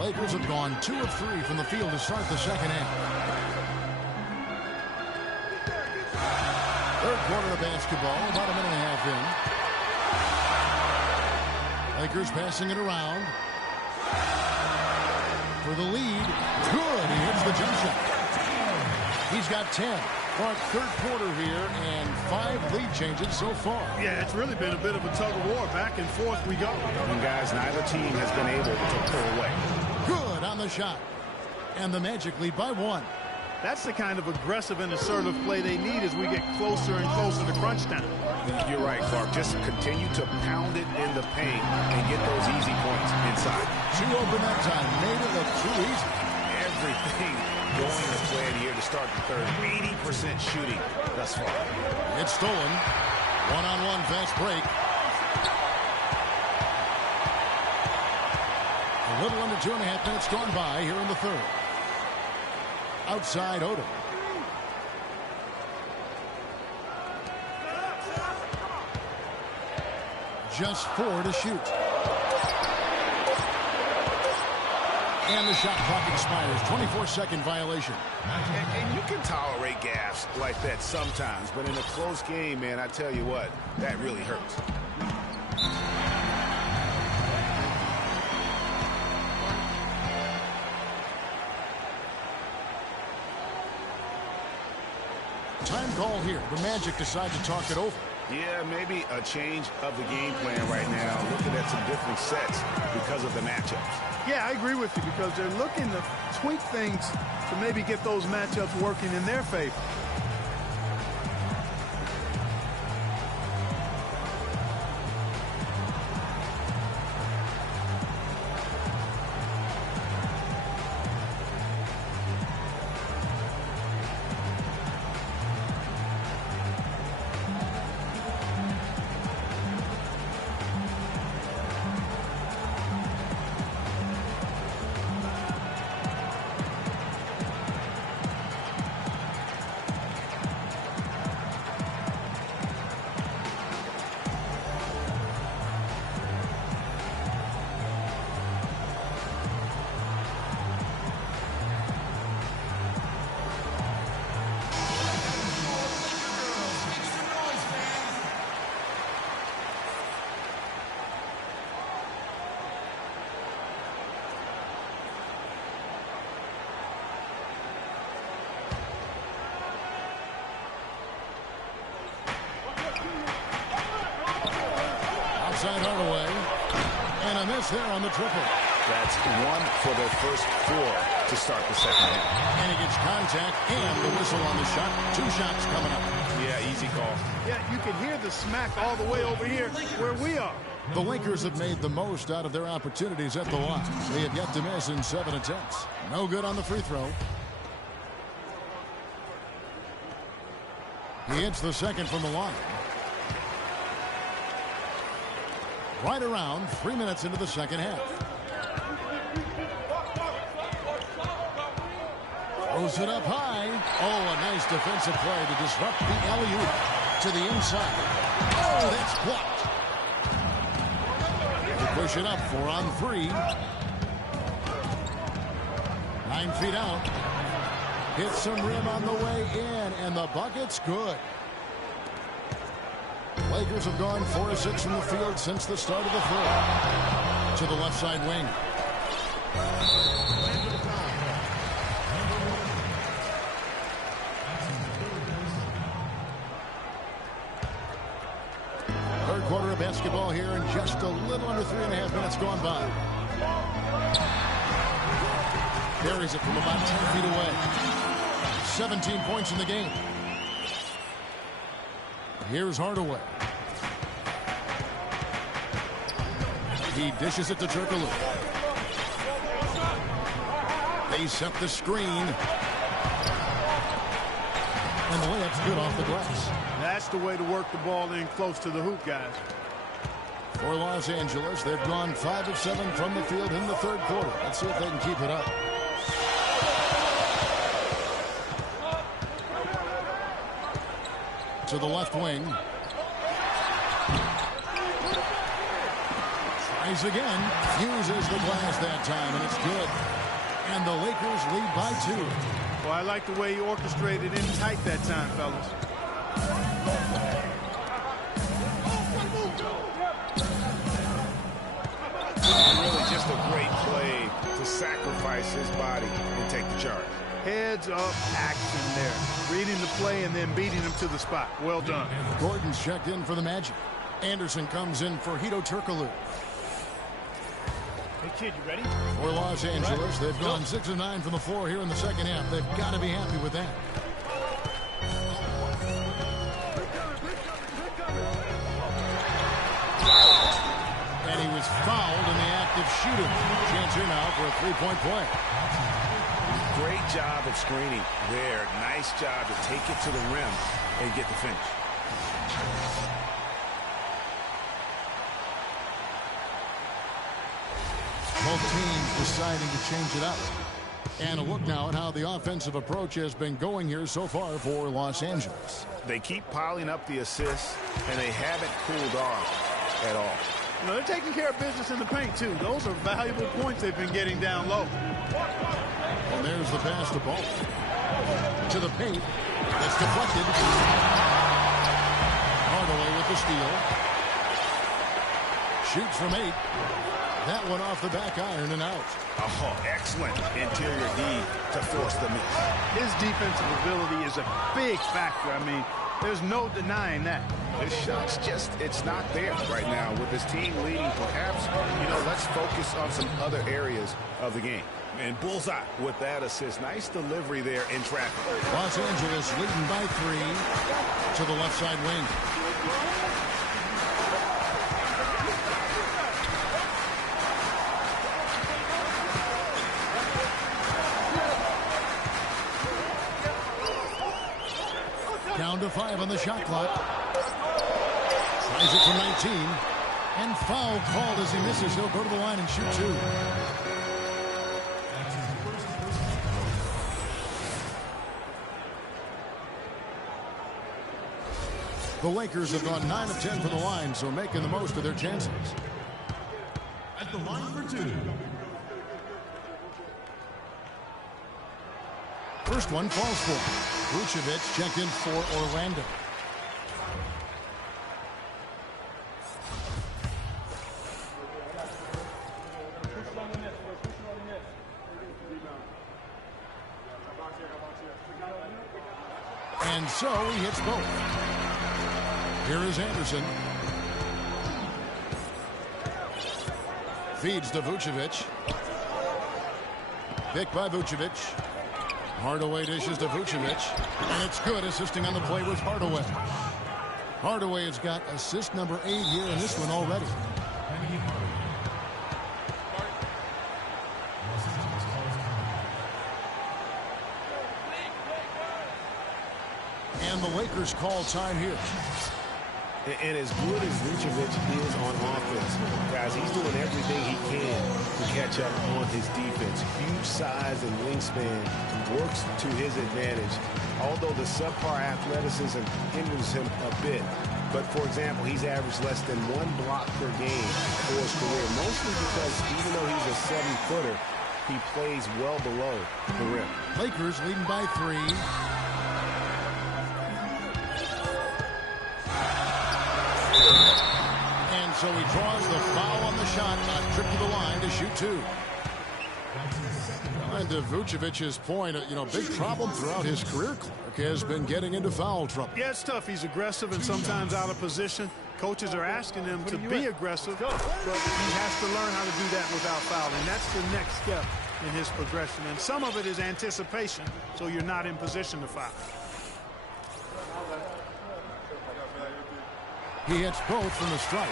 Lakers have gone 2 of 3 from the field to start the second half. Third quarter of basketball, about a minute and a half in. Lakers passing it around. For the lead. Good. He hits the jump shot. He's got 10. Clark, third quarter here, and 5 lead changes so far. Yeah, it's really been a bit of a tug of war. Back and forth we go. And, guys, neither team has been able to pull away. Good on the shot. And the Magic lead by 1. That's the kind of aggressive and assertive play they need as we get closer and closer to crunch time. You're right, Clark. Just continue to pound it in the paint and get those easy points inside. Too open that time. Made it look too easy. Everything going as planned here to start the third. 80% shooting thus far. It's stolen. One-on-one fast break. A little under 2.5 minutes gone by here in the third. Outside Odom. Just 4 to shoot. And the shot clock expires. 24-second violation. And you can tolerate gaffes like that sometimes, but in a close game, man, I tell you what, that really hurts. Time call here. The Magic decide to talk it over. Yeah, maybe a change of the game plan right now. Looking at some different sets because of the matchups. Yeah, I agree with you because they're looking to tweak things to maybe get those matchups working in their favor. Outside Hardaway. And a miss there on the triple. That's 1 for their first 4 to start the second half. And he gets contact and the whistle on the shot. 2 shots coming up. Yeah, easy call. Yeah, you can hear the smack all the way over here where we are. The Lakers have made the most out of their opportunities at the line. They have yet to miss in 7 attempts. No good on the free throw. He hits the second from the line. Right around 3 minutes into the second half. Throws it up high. Oh, a nice defensive play to disrupt the alley-oop to the inside. Oh, that's blocked. To push it up 4 on 3. 9 feet out. Hits some rim on the way in, and the bucket's good. Lakers have gone 4 of 6 from the field since the start of the third. To the left side wing. Third quarter of basketball here, and just a little under 3.5 minutes gone by. Carries it from about 10 feet away. 17 points in the game. Here's Hardaway. He dishes it to Turkoglu. They set the screen. And the layup's good off the glass. That's the way to work the ball in close to the hoop, guys. For Los Angeles, they've gone 5 of 7 from the field in the third quarter. Let's see if they can keep it up. To the left wing. Tries again. Uses the glass that time, and it's good. And the Lakers lead by 2. Well, I like the way he orchestrated in tight that time, fellas. Really just a great play to sacrifice his body and take the charge. Heads up action there. Reading the play and then beating him to the spot. Well done. Gordon's checked in for the Magic. Anderson comes in for Hedo Turkoglu. Hey, kid, you ready? For Los Angeles, they've gone 6 of 9 from the floor here in the second half. They've got to be happy with that. And he was fouled in the act of shooting. Chance here now for a three-point play. Great job of screening there. Nice job to take it to the rim and get the finish. Both teams deciding to change it up. And a look now at how the offensive approach has been going here so far for Los Angeles. They keep piling up the assists, and they haven't cooled off at all. You know, they're taking care of business in the paint, too. Those are valuable points they've been getting down low. And there's the pass to Ball. To the paint. That's deflected. Hardaway with the steal. Shoots from 8. That one off the back iron and out. Oh, excellent interior D to force the miss. His defensive ability is a big factor. I mean, there's no denying that. His shot's just, it's not there right now with his team leading. Perhaps, you know, let's focus on some other areas of the game. And bullseye with that assist. Nice delivery there in traffic. Los Angeles leading by 3 to the left side wing. Down to 5 on the shot clock. Tries it from 19. And foul called as he misses. He'll go to the line and shoot 2. The Lakers have gone 9 of 10 from the line, so making the most of their chances. At the line for 2. First one falls for Vucevic checked in for Orlando. And so he hits both. Here is Anderson. Feeds to Vucevic. Picked by Vucevic. Hardaway dishes to Vucevic. And it's good. Assisting on the play was Hardaway. Hardaway has got assist number 8 here in this one already. And the Lakers call time here. And as good as Vucevic is on offense, guys, he's doing everything he can to catch up on his defense. Huge size and wingspan works to his advantage. Although the subpar athleticism hinders him a bit. But, for example, he's averaged less than 1 block per game for his career, mostly because even though he's a 7-footer, he plays well below the rim. Lakers leading by 3. And so he draws the foul on the shot, not tripped to the line to shoot 2. And to Vucevic's point, big problem throughout his career, Clark, has been getting into foul trouble. Yeah, it's tough. He's aggressive and sometimes out of position. Coaches are asking him to be aggressive, but he has to learn how to do that without fouling. That's the next step in his progression, and some of it is anticipation, so you're not in position to foul. He hits both from the stripe.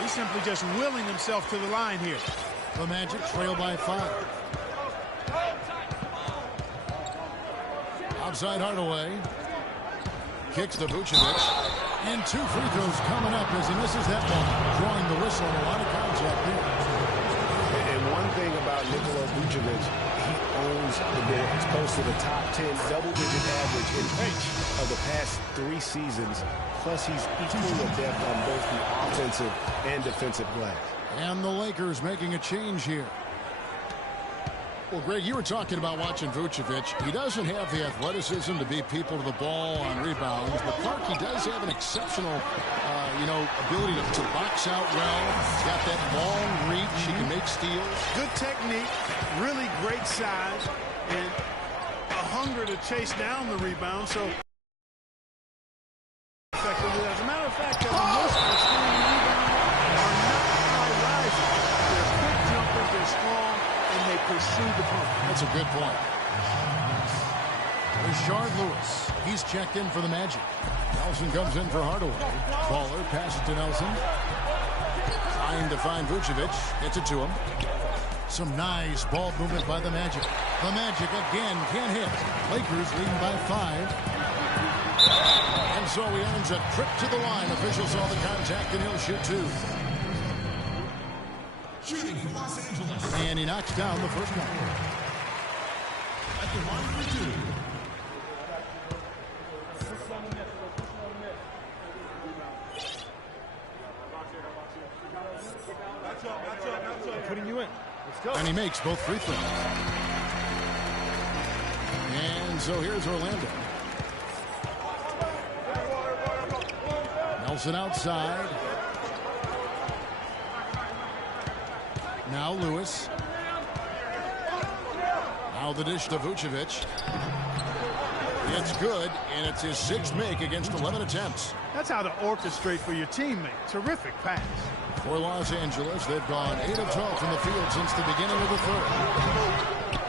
He's simply just willing himself to the line here. The Magic trail by 5. Outside Hardaway. Kicks to Vucevic. And 2 free throws coming up as he misses that one. Drawing the whistle and a lot of contact there. And one thing about Nikola Vucevic, he owns the boards. Posted a top 10 double-digit average in each of the past 3 seasons. Plus, he's equally adept on both the offensive and defensive glass. And the Lakers making a change here. Well, Greg, you were talking about watching Vucevic. He doesn't have the athleticism to beat people to the ball on rebounds, but Clark, he does have an exceptional, ability to box out well. He's got that long reach. He can make steals. Good technique, really great size, and a hunger to chase down the rebound. So, effectively, as a matter of fact, most of the scoring rebounds are not high rising. They're quick jumpers, they're strong, and they pursue the pump. That's a good point. Rashard Lewis. He's checked in for the Magic. Nelson comes in for Hardaway. Baller passes to Nelson. Trying to find Vucevic. Gets it to him. Some nice ball movement by the Magic. The Magic again can't hit. Lakers leading by 5. And so he earns a trip to the line. Officials saw the contact and he'll shoot 2. Shooting for Los Angeles. And he knocks down the first one. At the line for 2. Putting you in. Let's go. And he makes both free throws. And so here's Orlando. Nelson outside. Now Lewis. Now the dish to Vucevic. It's good, and it's his 6th make against 11 attempts. That's how to orchestrate for your teammate. Terrific pass. For Los Angeles, they've gone 8 of 12 from the field since the beginning of the third.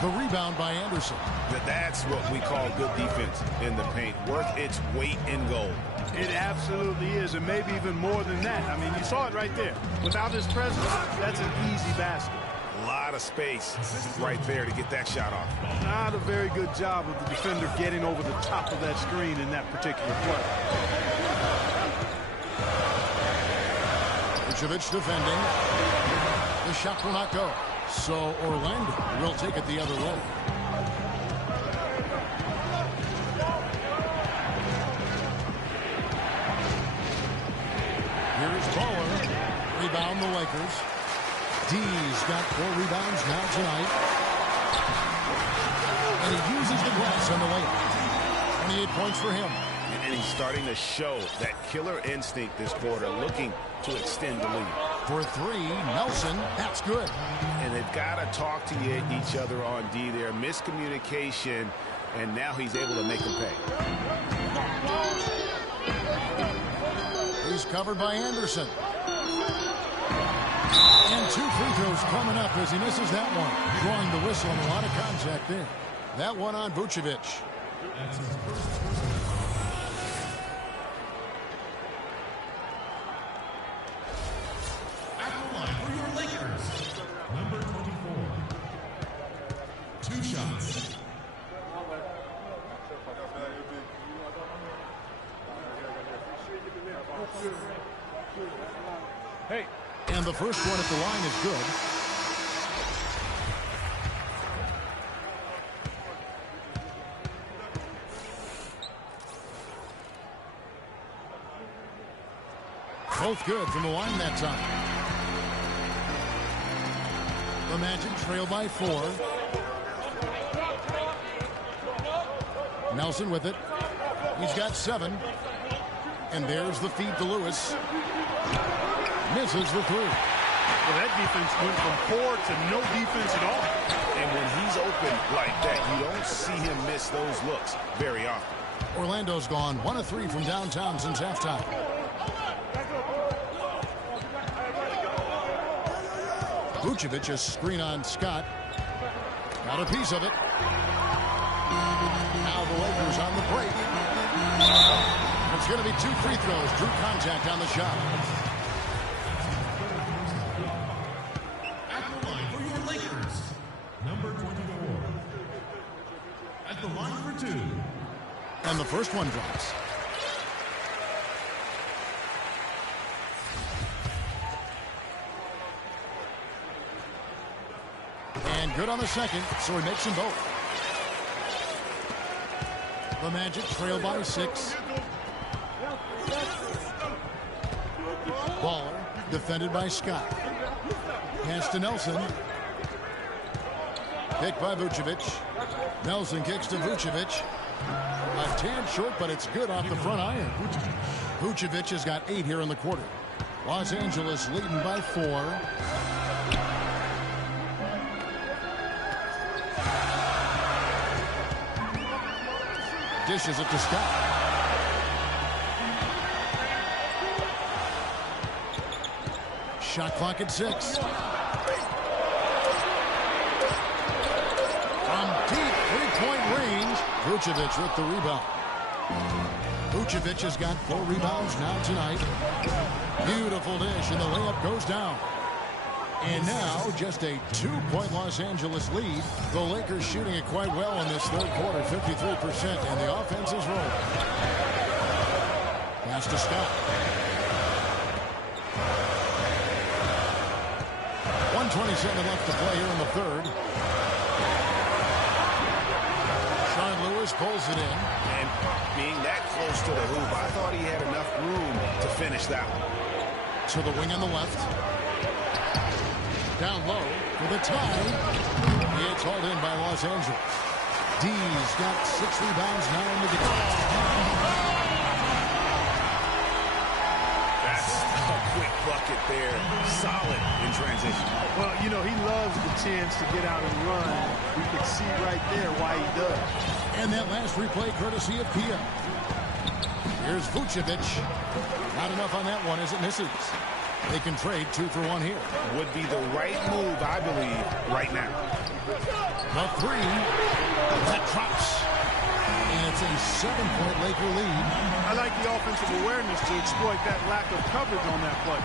The rebound by Anderson. That's what we call good defense in the paint. Worth its weight in gold. It absolutely is, and maybe even more than that. I mean, you saw it right there. Without his presence, that's an easy basket. A lot of space right there to get that shot off. Not a very good job of the defender getting over the top of that screen in that particular play. Vucevic defending. The shot will not go. So Orlando will take it the other way. Here's Baller. Rebound the Lakers. D's got 4 rebounds now tonight. And he uses the glass on the layup. 28 points for him. And he's starting to show that killer instinct this quarter, looking to extend the lead. For 3, Nelson, that's good. And they've got to talk to each other on D there. Miscommunication, and now he's able to make them pay. He's covered by Anderson. And 2 free throws coming up as he misses that one. Drawing the whistle and a lot of contact there. That one on Vucevic. That's his first personal. At the line for your Lakers, number 24. 2 shots. Hey. And the first one at the line is good. Both good from the line that time. The Magic trail by 4. Nelson with it. He's got 7. And there's the feed to Lewis. Misses the 3. Well, that defense went from poor to no defense at all. And when he's open like that, you don't see him miss those looks very often. Orlando's gone 1 of 3 from downtown since halftime. Vucevic, a screen on Scott. Got a piece of it. Now the Lakers on the break. It's going to be 2 free throws. Drew contact on the shot. At the line for your Lakers, number 24. At the line for 2. And the first one drops. And good on the second, so he makes them both. The Magic trail by 6. Baller, defended by Scott. Pass to Nelson. Picked by Vucevic. Nelson kicks to Vucevic. A tad short, but it's good off the front iron. Vucevic has got 8 here in the quarter. Los Angeles leading by 4. Dishes it to Scott. Shot clock at 6. From deep three-point range, Vucevic with the rebound. Vucevic has got 4 rebounds now tonight. Beautiful dish, and the layup goes down. And now, just a 2-point Los Angeles lead. The Lakers shooting it quite well in this third quarter, 53%, and the offense is rolling. Pass to Scott. 1:27 left to play here in the third. Sean Lewis pulls it in. And being that close to the hoop, I thought he had enough room to finish that one. To the wing on the left. Down low for the tie. It's hauled in by Los Angeles. D's got 6 rebounds now in the game. That's a quick bucket there. Solid in transition. Well, you know, he loves the chance to get out and run. We can see right there why he does. And that last replay courtesy of Pia. Here's Vucevic. Not enough on that one as it misses. They can trade 2 for 1 here. Would be the right move, I believe, right now. The 3. That drops. And it's a 7-point Laker lead. I like the offensive awareness to exploit that lack of coverage on that play.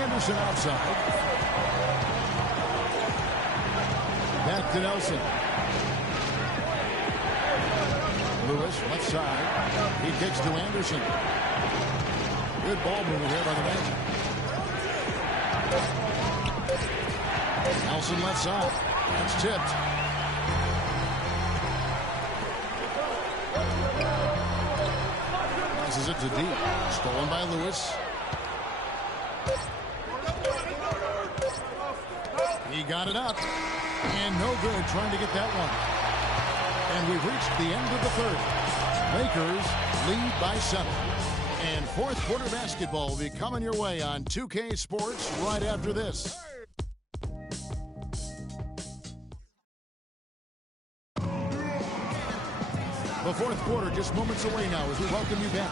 Anderson outside. Back to Nelson. Lewis, left side. He kicks to Anderson. Good ball movement here by the Magic. Nelson left side. It's tipped. Passes it to deep. Stolen by Lewis. He got it up. And no good trying to get that one. And we've reached the end of the third. Lakers lead by 7. And fourth quarter basketball will be coming your way on 2K Sports right after this. The fourth quarter just moments away now as we welcome you back.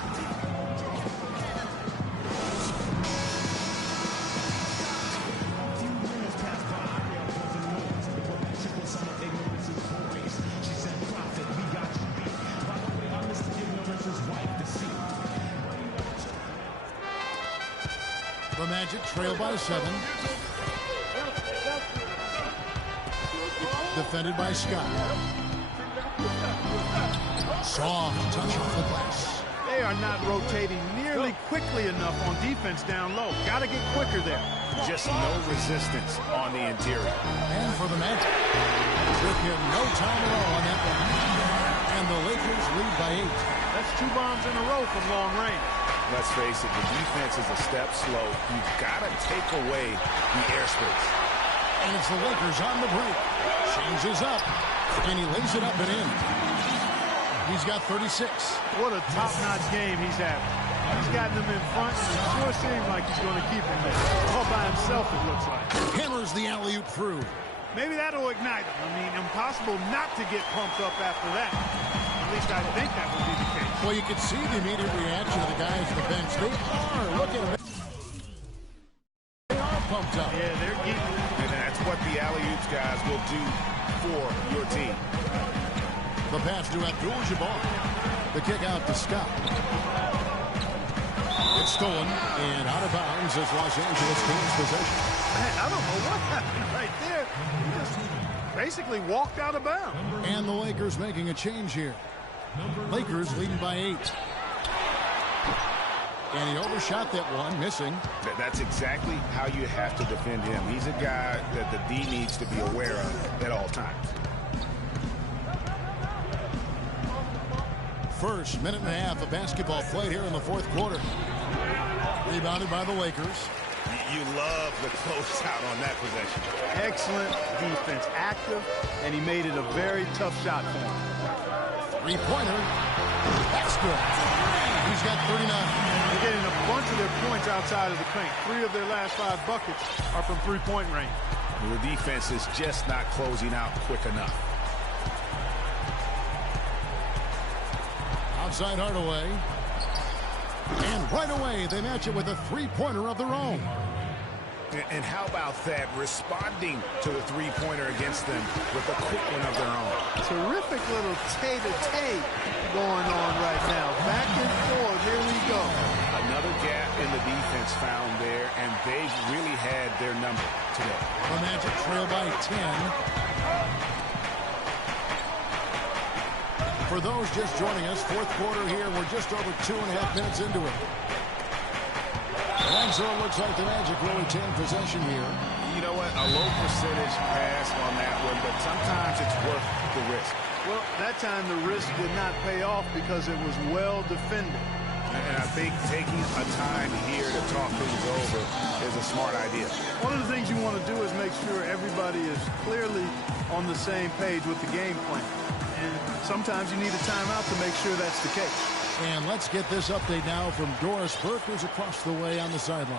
The Magic trail by 7. Defended by Scott. Soft touch off the glass. They are not rotating nearly quickly enough on defense down low. Got to get quicker there. Just no resistance on the interior. And for the Magic, took him no time at all on that one. And the Lakers lead by 8. That's 2 bombs in a row from long range. Let's face it, the defense is a step slow. You've got to take away the airspace. And it's the Lakers on the break. Changes up, and he lays it up and in. He's got 36. What a top-notch game he's having. He's gotten them in front, and it sure seems like he's going to keep them there. All by himself, it looks like. Hammers the alley-oop through. Maybe that'll ignite him. I mean, impossible not to get pumped up after that. At least I think that would be the case. Well, you can see the immediate reaction of the guys on the bench. They are looking. They are pumped up. Yeah, they're getting. And that's what the alley-oops guys will do for your team. The pass to Abdul-Jabbar. The kick out to Scott. It's stolen and out of bounds as Los Angeles gains possession. Man, I don't know what happened right there. He just basically walked out of bounds. And the Lakers making a change here. Lakers leading by 8. And he overshot that one, missing. That's exactly how you have to defend him. He's a guy that the D needs to be aware of at all times. First minute and a half of basketball played here in the fourth quarter. Rebounded by the Lakers. You love the closeout on that possession. Excellent defense, active, and he made it a very tough shot for him. Three-pointer. That's good. He's got 39. They're getting a bunch of their points outside of the paint. 3 of their last 5 buckets are from three-point range. The defense is just not closing out quick enough. Outside Hardaway. And right away, they match it with a three-pointer of their own. And how about that, responding to the three-pointer against them with a quick one of their own. Terrific little tay-to-tay going on right now. Back and forth, here we go. Another gap in the defense found there, and they've really had their number today. The Magic trail by 10. For those just joining us, fourth quarter here, we're just over 2.5 minutes into it. And so it looks like the Magic will retain possession here. You know what? A low percentage pass on that one, but sometimes it's worth the risk. Well, that time the risk did not pay off because it was well defended. And I think taking a time here to talk things over is a smart idea. One of the things you want to do is make sure everybody is clearly on the same page with the game plan. And sometimes you need a timeout to make sure that's the case. And let's get this update now from Doris Burke, who's across the way on the sideline.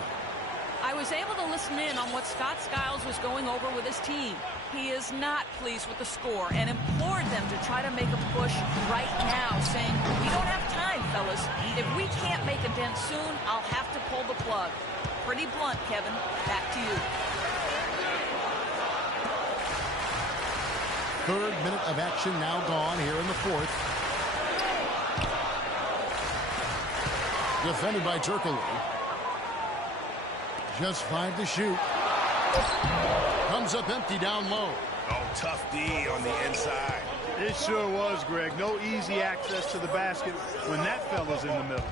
I was able to listen in on what Scott Skiles was going over with his team. He is not pleased with the score and implored them to try to make a push right now, saying, "We don't have time, fellas. If we can't make a dent soon, I'll have to pull the plug." Pretty blunt, Kevin. Back to you. Third minute of action now gone here in the fourth. Defended by Turkoglu. Just 5 to shoot. Comes up empty down low. Oh, tough D on the inside. It sure was, Greg. No easy access to the basket when that fella's in the middle.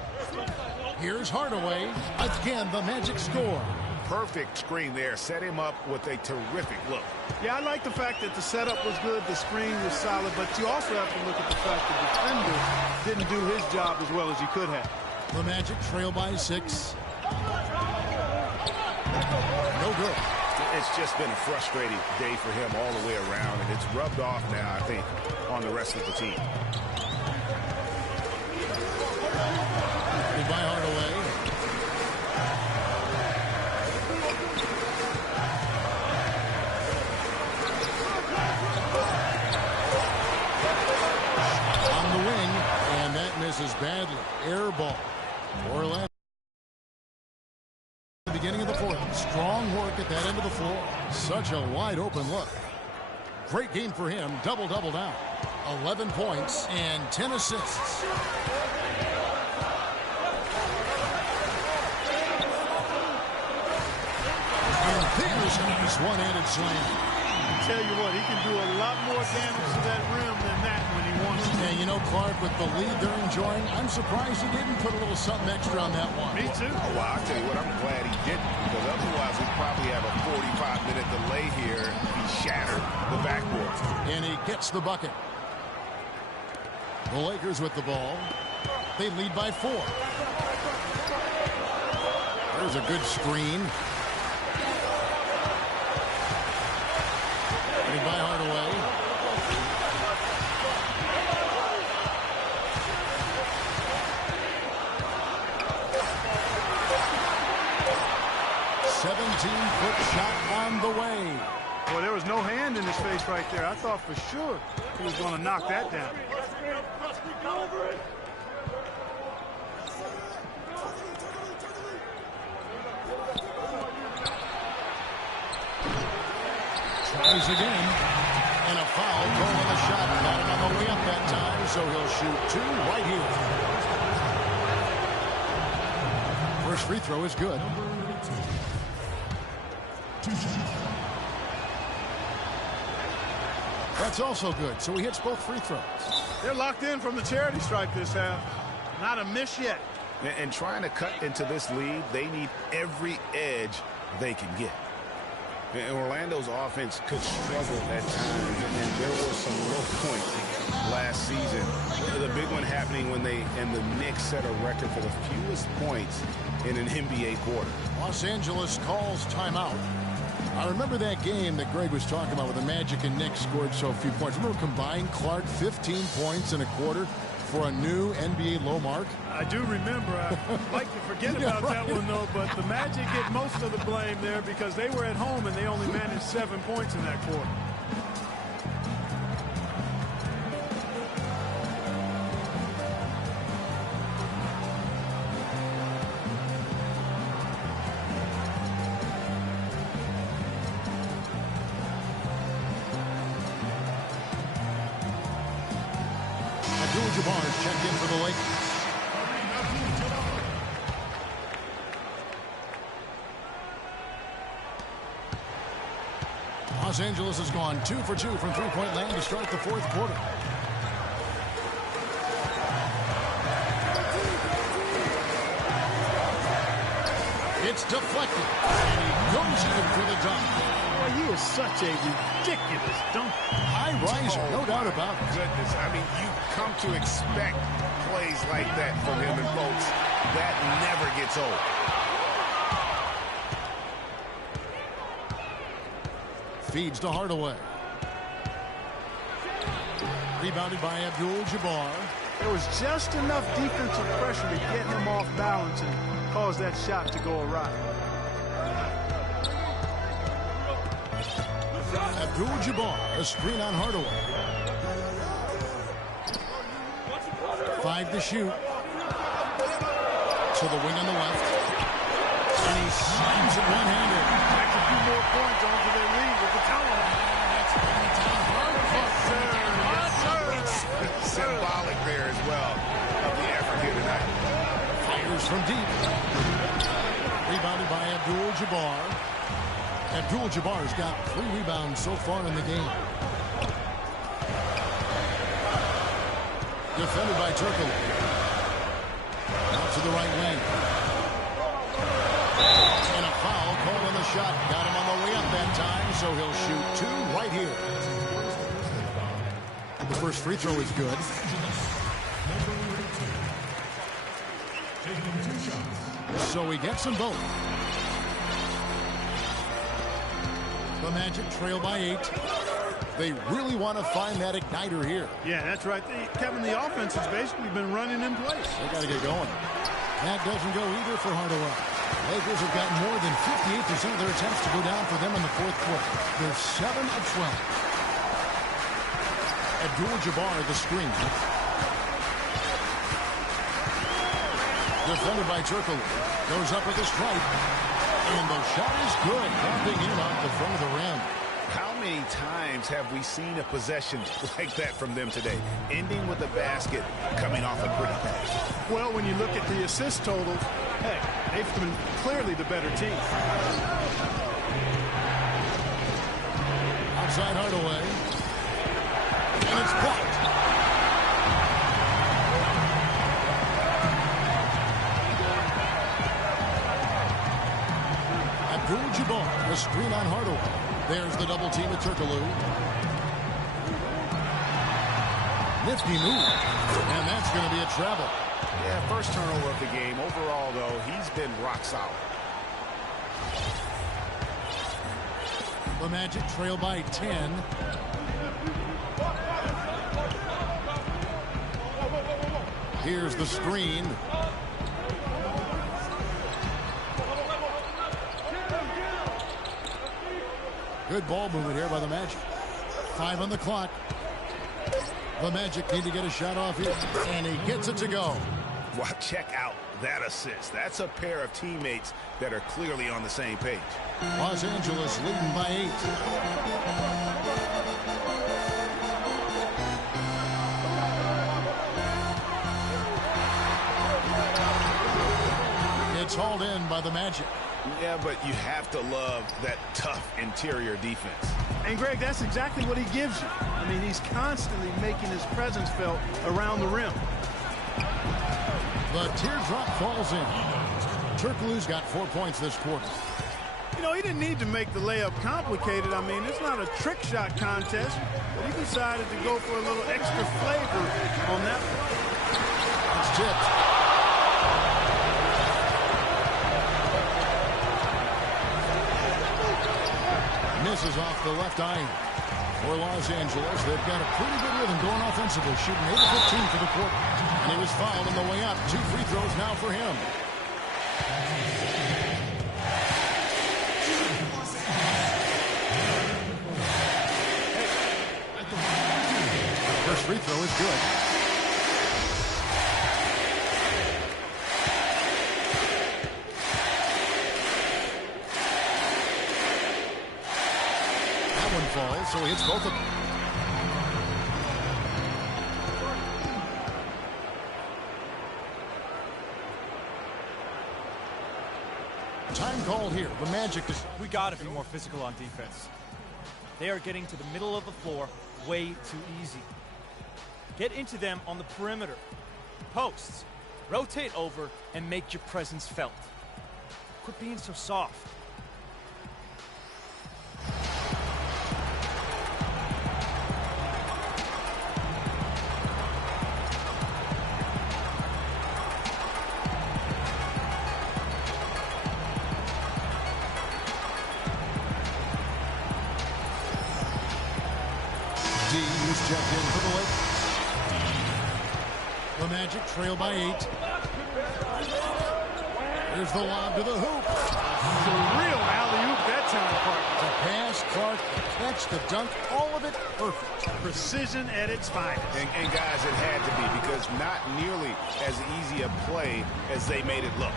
Here's Hardaway. Again, the Magic score. Perfect screen there. Set him up with a terrific look. Yeah, I like the fact that the setup was good, the screen was solid, but you also have to look at the fact that the defender didn't do his job as well as he could have. The Magic trail by 6. No good. It's just been a frustrating day for him all the way around, and it's rubbed off now, I think, on the rest of the team. Goodbye, Hardaway. On the wing, and that misses badly. Air ball. Orlando. Beginning of the fourth. Strong work at that end of the floor. Such a wide open look. Great game for him. Double-double down. 11 points and 10 assists. And there's his one-handed slam. I tell you what, he can do a lot more damage to that rim than that when he wants to. And you know, Clark, with the lead they're enjoying, I'm surprised he didn't put a little something extra on that one. Me too. Oh, well, I'll tell you what, I'm glad he didn't, because otherwise we'd probably have a 45-minute delay here. He shattered the backboard. And he gets the bucket. The Lakers with the ball. They lead by 4. There's a good screen. By Hardaway. .17-foot shot on the way. Well, there was no hand in his face right there. I thought for sure he was going to knock that down. Tries again. And a foul calling the shot. Got it on the way up that time, so he'll shoot 2 right here. First free throw is good. That's also good, so he hits both free throws. They're locked in from the charity stripe this half. Not a miss yet. And trying to cut into this lead, they need every edge they can get. And Orlando's offense could struggle at times, and there were some low points last season. The big one happening when the Knicks set a record for the fewest points in an NBA quarter. Los Angeles calls timeout. I remember that game that Greg was talking about where the Magic and Knicks scored so few points. Remember combined Clark 15 points in a quarter for a new NBA low mark? I do remember. I like to forget about that one, though, but the Magic get most of the blame there because they were at home and they only managed 7 points in that quarter. Abdul-Jabbar is checked in for the Lakers. Los Angeles has gone 2 for 2 from three-point land to start the fourth quarter. It's deflected, and he goes in for the dunk. Boy, he is such a ridiculous dunk. High riser, no doubt about it. Goodness, I mean, you come to expect plays like that from him, and folks, that never gets old. Feeds to Hardaway. Rebounded by Abdul-Jabbar. There was just enough defensive pressure to get him off balance and cause that shot to go awry. Abdul-Jabbar, a screen on Hardaway. 5 to shoot. To the wing on the left. And he slams it one-handed. Takes a few more points onto their lead with the towel. Symbolic there as well of the effort here tonight. Fires from deep. Rebounded by Abdul-Jabbar. Abdul-Jabbar's got 3 rebounds so far in the game. Defended by Turkle. Out to the right wing. And a foul called on the shot. Got him on the way up that time, so he'll shoot 2 right here. The first free throw is good. So he gets them both. The Magic trail by 8. They really want to find that igniter here. Yeah, that's right. Kevin, the offense has basically been running in place. They got to get going. That doesn't go either for Hardaway. Lakers have gotten more than 58% of their attempts to go down for them in the fourth quarter. They're 7 of 12. Abdul-Jabbar the screen. Defended by Turkle. Goes up with a strike. And the shot is good. Dropping in off the front of the rim. How many times have we seen a possession like that from them today? Ending with a basket, coming off a pretty pass. Well, when you look at the assist totals, hey, they've been clearly the better team. Outside Hardaway. And it's blocked. Abdul-Jabbar, the screen on Hardaway. There's the double team at Turkoglu. Nifty move. And that's going to be a travel. Yeah, first turnover of the game. Overall, though, he's been rock solid. The Magic trail by 10. Here's the screen. Good ball movement here by the Magic. 5 on the clock. The Magic need to get a shot off here, and he gets it to go. Well, check out that assist. That's a pair of teammates that are clearly on the same page. Los Angeles leading by 8. hauled in by the Magic. Yeah, but you have to love that tough interior defense. And, Greg, that's exactly what he gives you. I mean, he's constantly making his presence felt around the rim. The teardrop falls in. Turkoglu's got 4 points this quarter. You know, he didn't need to make the layup complicated. I mean, it's not a trick shot contest, but he decided to go for a little extra flavor on that one. It's tipped. Misses off the left iron. For Los Angeles, they've got a pretty good rhythm going offensively, shooting 8 of 15 for the quarter. And he was fouled on the way up. 2 free throws now for him. First free throw is good. That one falls, so he hits both of them. Time called here. The Magic is... We got to be more physical on defense. They are getting to the middle of the floor way too easy. Get into them on the perimeter. Posts. Rotate over and make your presence felt. Quit being so soft. Checked in for the Lakers. The Magic trail by 8. Here's the lob to the hoop. The real alley-oop that time, partner. The pass, Clark, the catch, the dunk, all of it perfect. Precision at its finest. And guys, it had to be, because not nearly as easy a play as they made it look.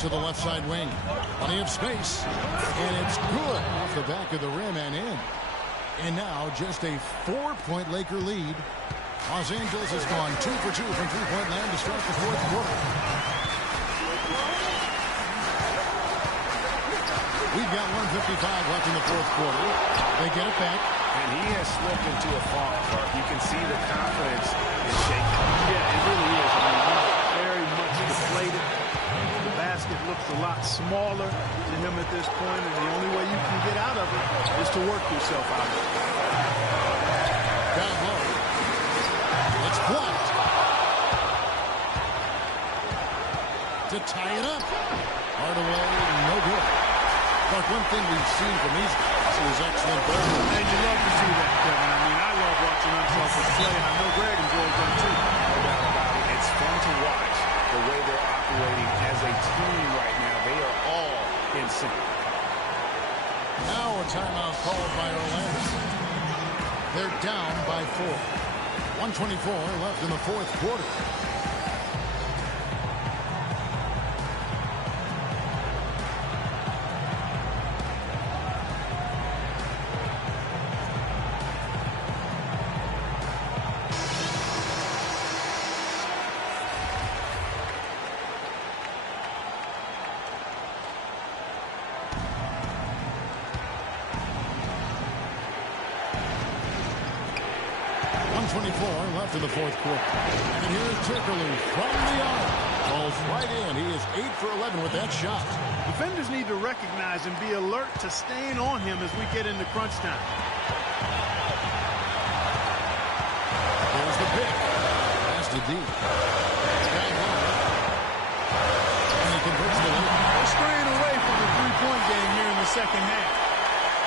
To the left side wing. Plenty of space. And it's good off the back of the rim and in. And now just a 4-point Laker lead. Los Angeles has gone 2 for 2 from three-point land to start the fourth quarter. We've got 1:55 left in the fourth quarter. They get it back. And he has slipped into a funk, Clark. You can see the confidence is shaking. Yeah, it really is. I mean, he's very much deflated. The basket looks a lot smaller to him at this point, and the only way you can get out of it is to work yourself out of it. Down low. It's blocked. To tie it up. Hardaway, no good. But one thing we've seen from these guys is excellent ball. And you love to see that, Kevin. I mean, I love watching unselfish play, and I know Greg enjoys them too. No doubt about it. It's fun to watch the way they're operating as a team right now. They are all in sync. Now a timeout called by Orlando. They're down by 4. 1:24 left in the fourth quarter. Left in the fourth quarter. And here's Turkoglu from the arc. Falls right in. He is 8 for 11 with that shot. Defenders need to recognize and be alert to staying on him as we get into crunch time. There's the pick. Pass to deep. Down low. And he converts the lead. They're straying away from the three-point game here in the second half.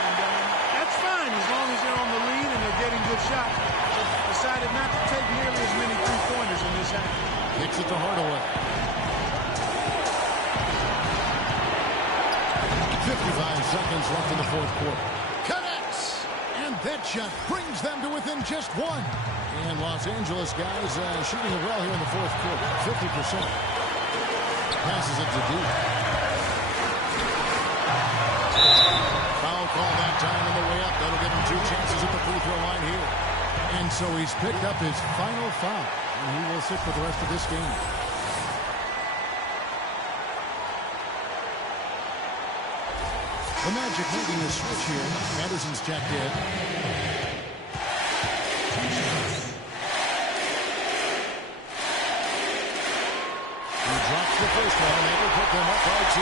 And that's fine as long as they're on the lead and they're getting good shots. Decided not to take nearly as many three-pointers in this half. Kicks it to Hardaway. 55 seconds left in the fourth quarter. Connects! And that shot brings them to within just 1. And Los Angeles guys shooting it well here in the fourth quarter. 50%. Passes it to deep. Foul call that time on the way up. That'll give him 2 chances at the free throw line here. And so he's picked up his final foul, and he will sit for the rest of this game. The Magic making the switch here. Anderson's checked in. He drops the first one, and they will put them up by 2.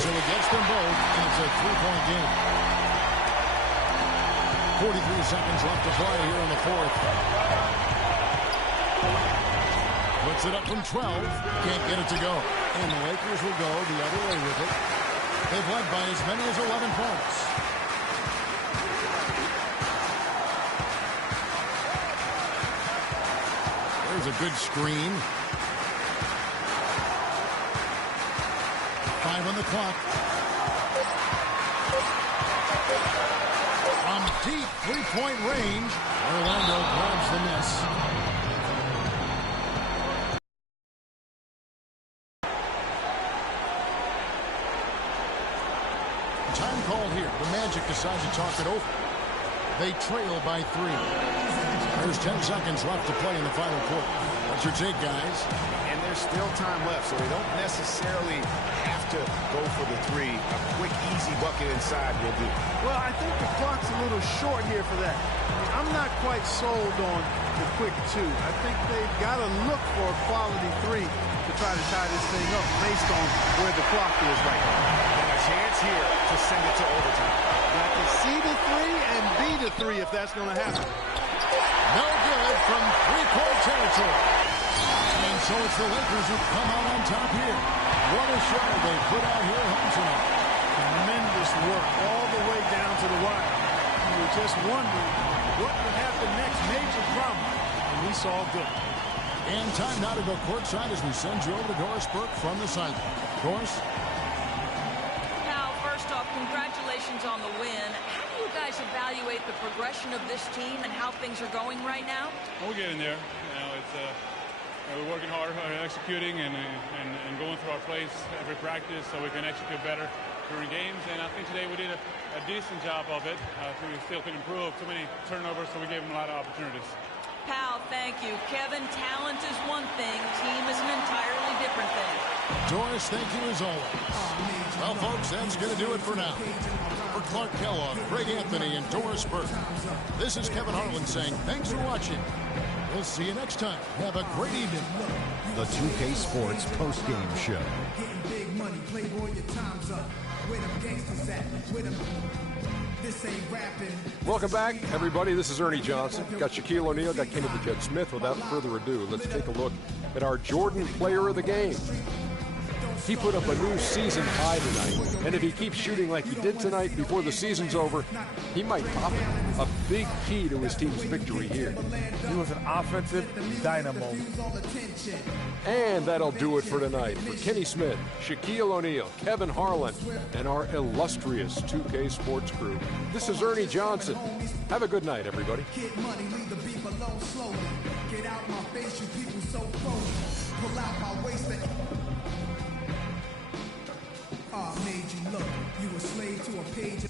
So it gets them both, and it's a 3-point game. 43 seconds left to play here in the fourth. Puts it up from 12. Can't get it to go. And the Lakers will go the other way with it. They've led by as many as 11 points. There's a good screen. 5 on the clock. From deep three-point range, Orlando grabs the miss. Time called here. The Magic decide to talk it over. They trail by 3. There's 10 seconds left to play in the final quarter. What's your take, guys? And there's still time left, so they don't necessarily have to go for the 3. A quick, easy bucket inside will do. Well, I think the clock's a little short here for that. I'm not quite sold on the quick 2. I think they've got to look for a quality 3 to try to tie this thing up based on where the clock is right now. And a chance here to send it to overtime. Got to see the 3 and be the 3 if that's going to happen. No good from three-point territory. And so it's the Lakers who come out on top here. What a show they put out here home tonight. Tremendous work all the way down to the wire. We were just wondering what would happen next. Major drama. And we saw good. And time now to go courtside as we send you over to Doris Burke from the sideline. Doris? Pal, first off, congratulations on the win. How do you guys evaluate the progression of this team and how things are going right now? We're getting there. We're working hard, executing, and going through our plays every practice so we can execute better during games. And I think today we did a decent job of it. We still can improve. Too many turnovers, so we gave them a lot of opportunities. Pal, thank you. Kevin, talent is one thing. Team is an entirely different thing. Doris, thank you as always. Well, folks, that's going to do it for now. For Clark Kellogg, Greg Anthony, and Doris Burke, this is Kevin Harlan saying thanks for watching. We'll see you next time. Have a great evening. The 2K Sports postgame show. Welcome back, everybody. This is Ernie Johnson. Got Shaquille O'Neal, got Kenny the Jet Smith. Without further ado, let's take a look at our Jordan Player of the Game. He put up a new season high tonight, and if he keeps shooting like he did tonight before the season's over, he might pop it. A big key to his team's victory here. He was an offensive dynamo. And that'll do it for tonight. For Kenny Smith, Shaquille O'Neal, Kevin Harlan, and our illustrious 2K Sports crew, this is Ernie Johnson. Have a good night, everybody. Get money, leave the beef alone slowly. Get out my face, you people so phony. Pull out my waist and made you look. You a slave to a page.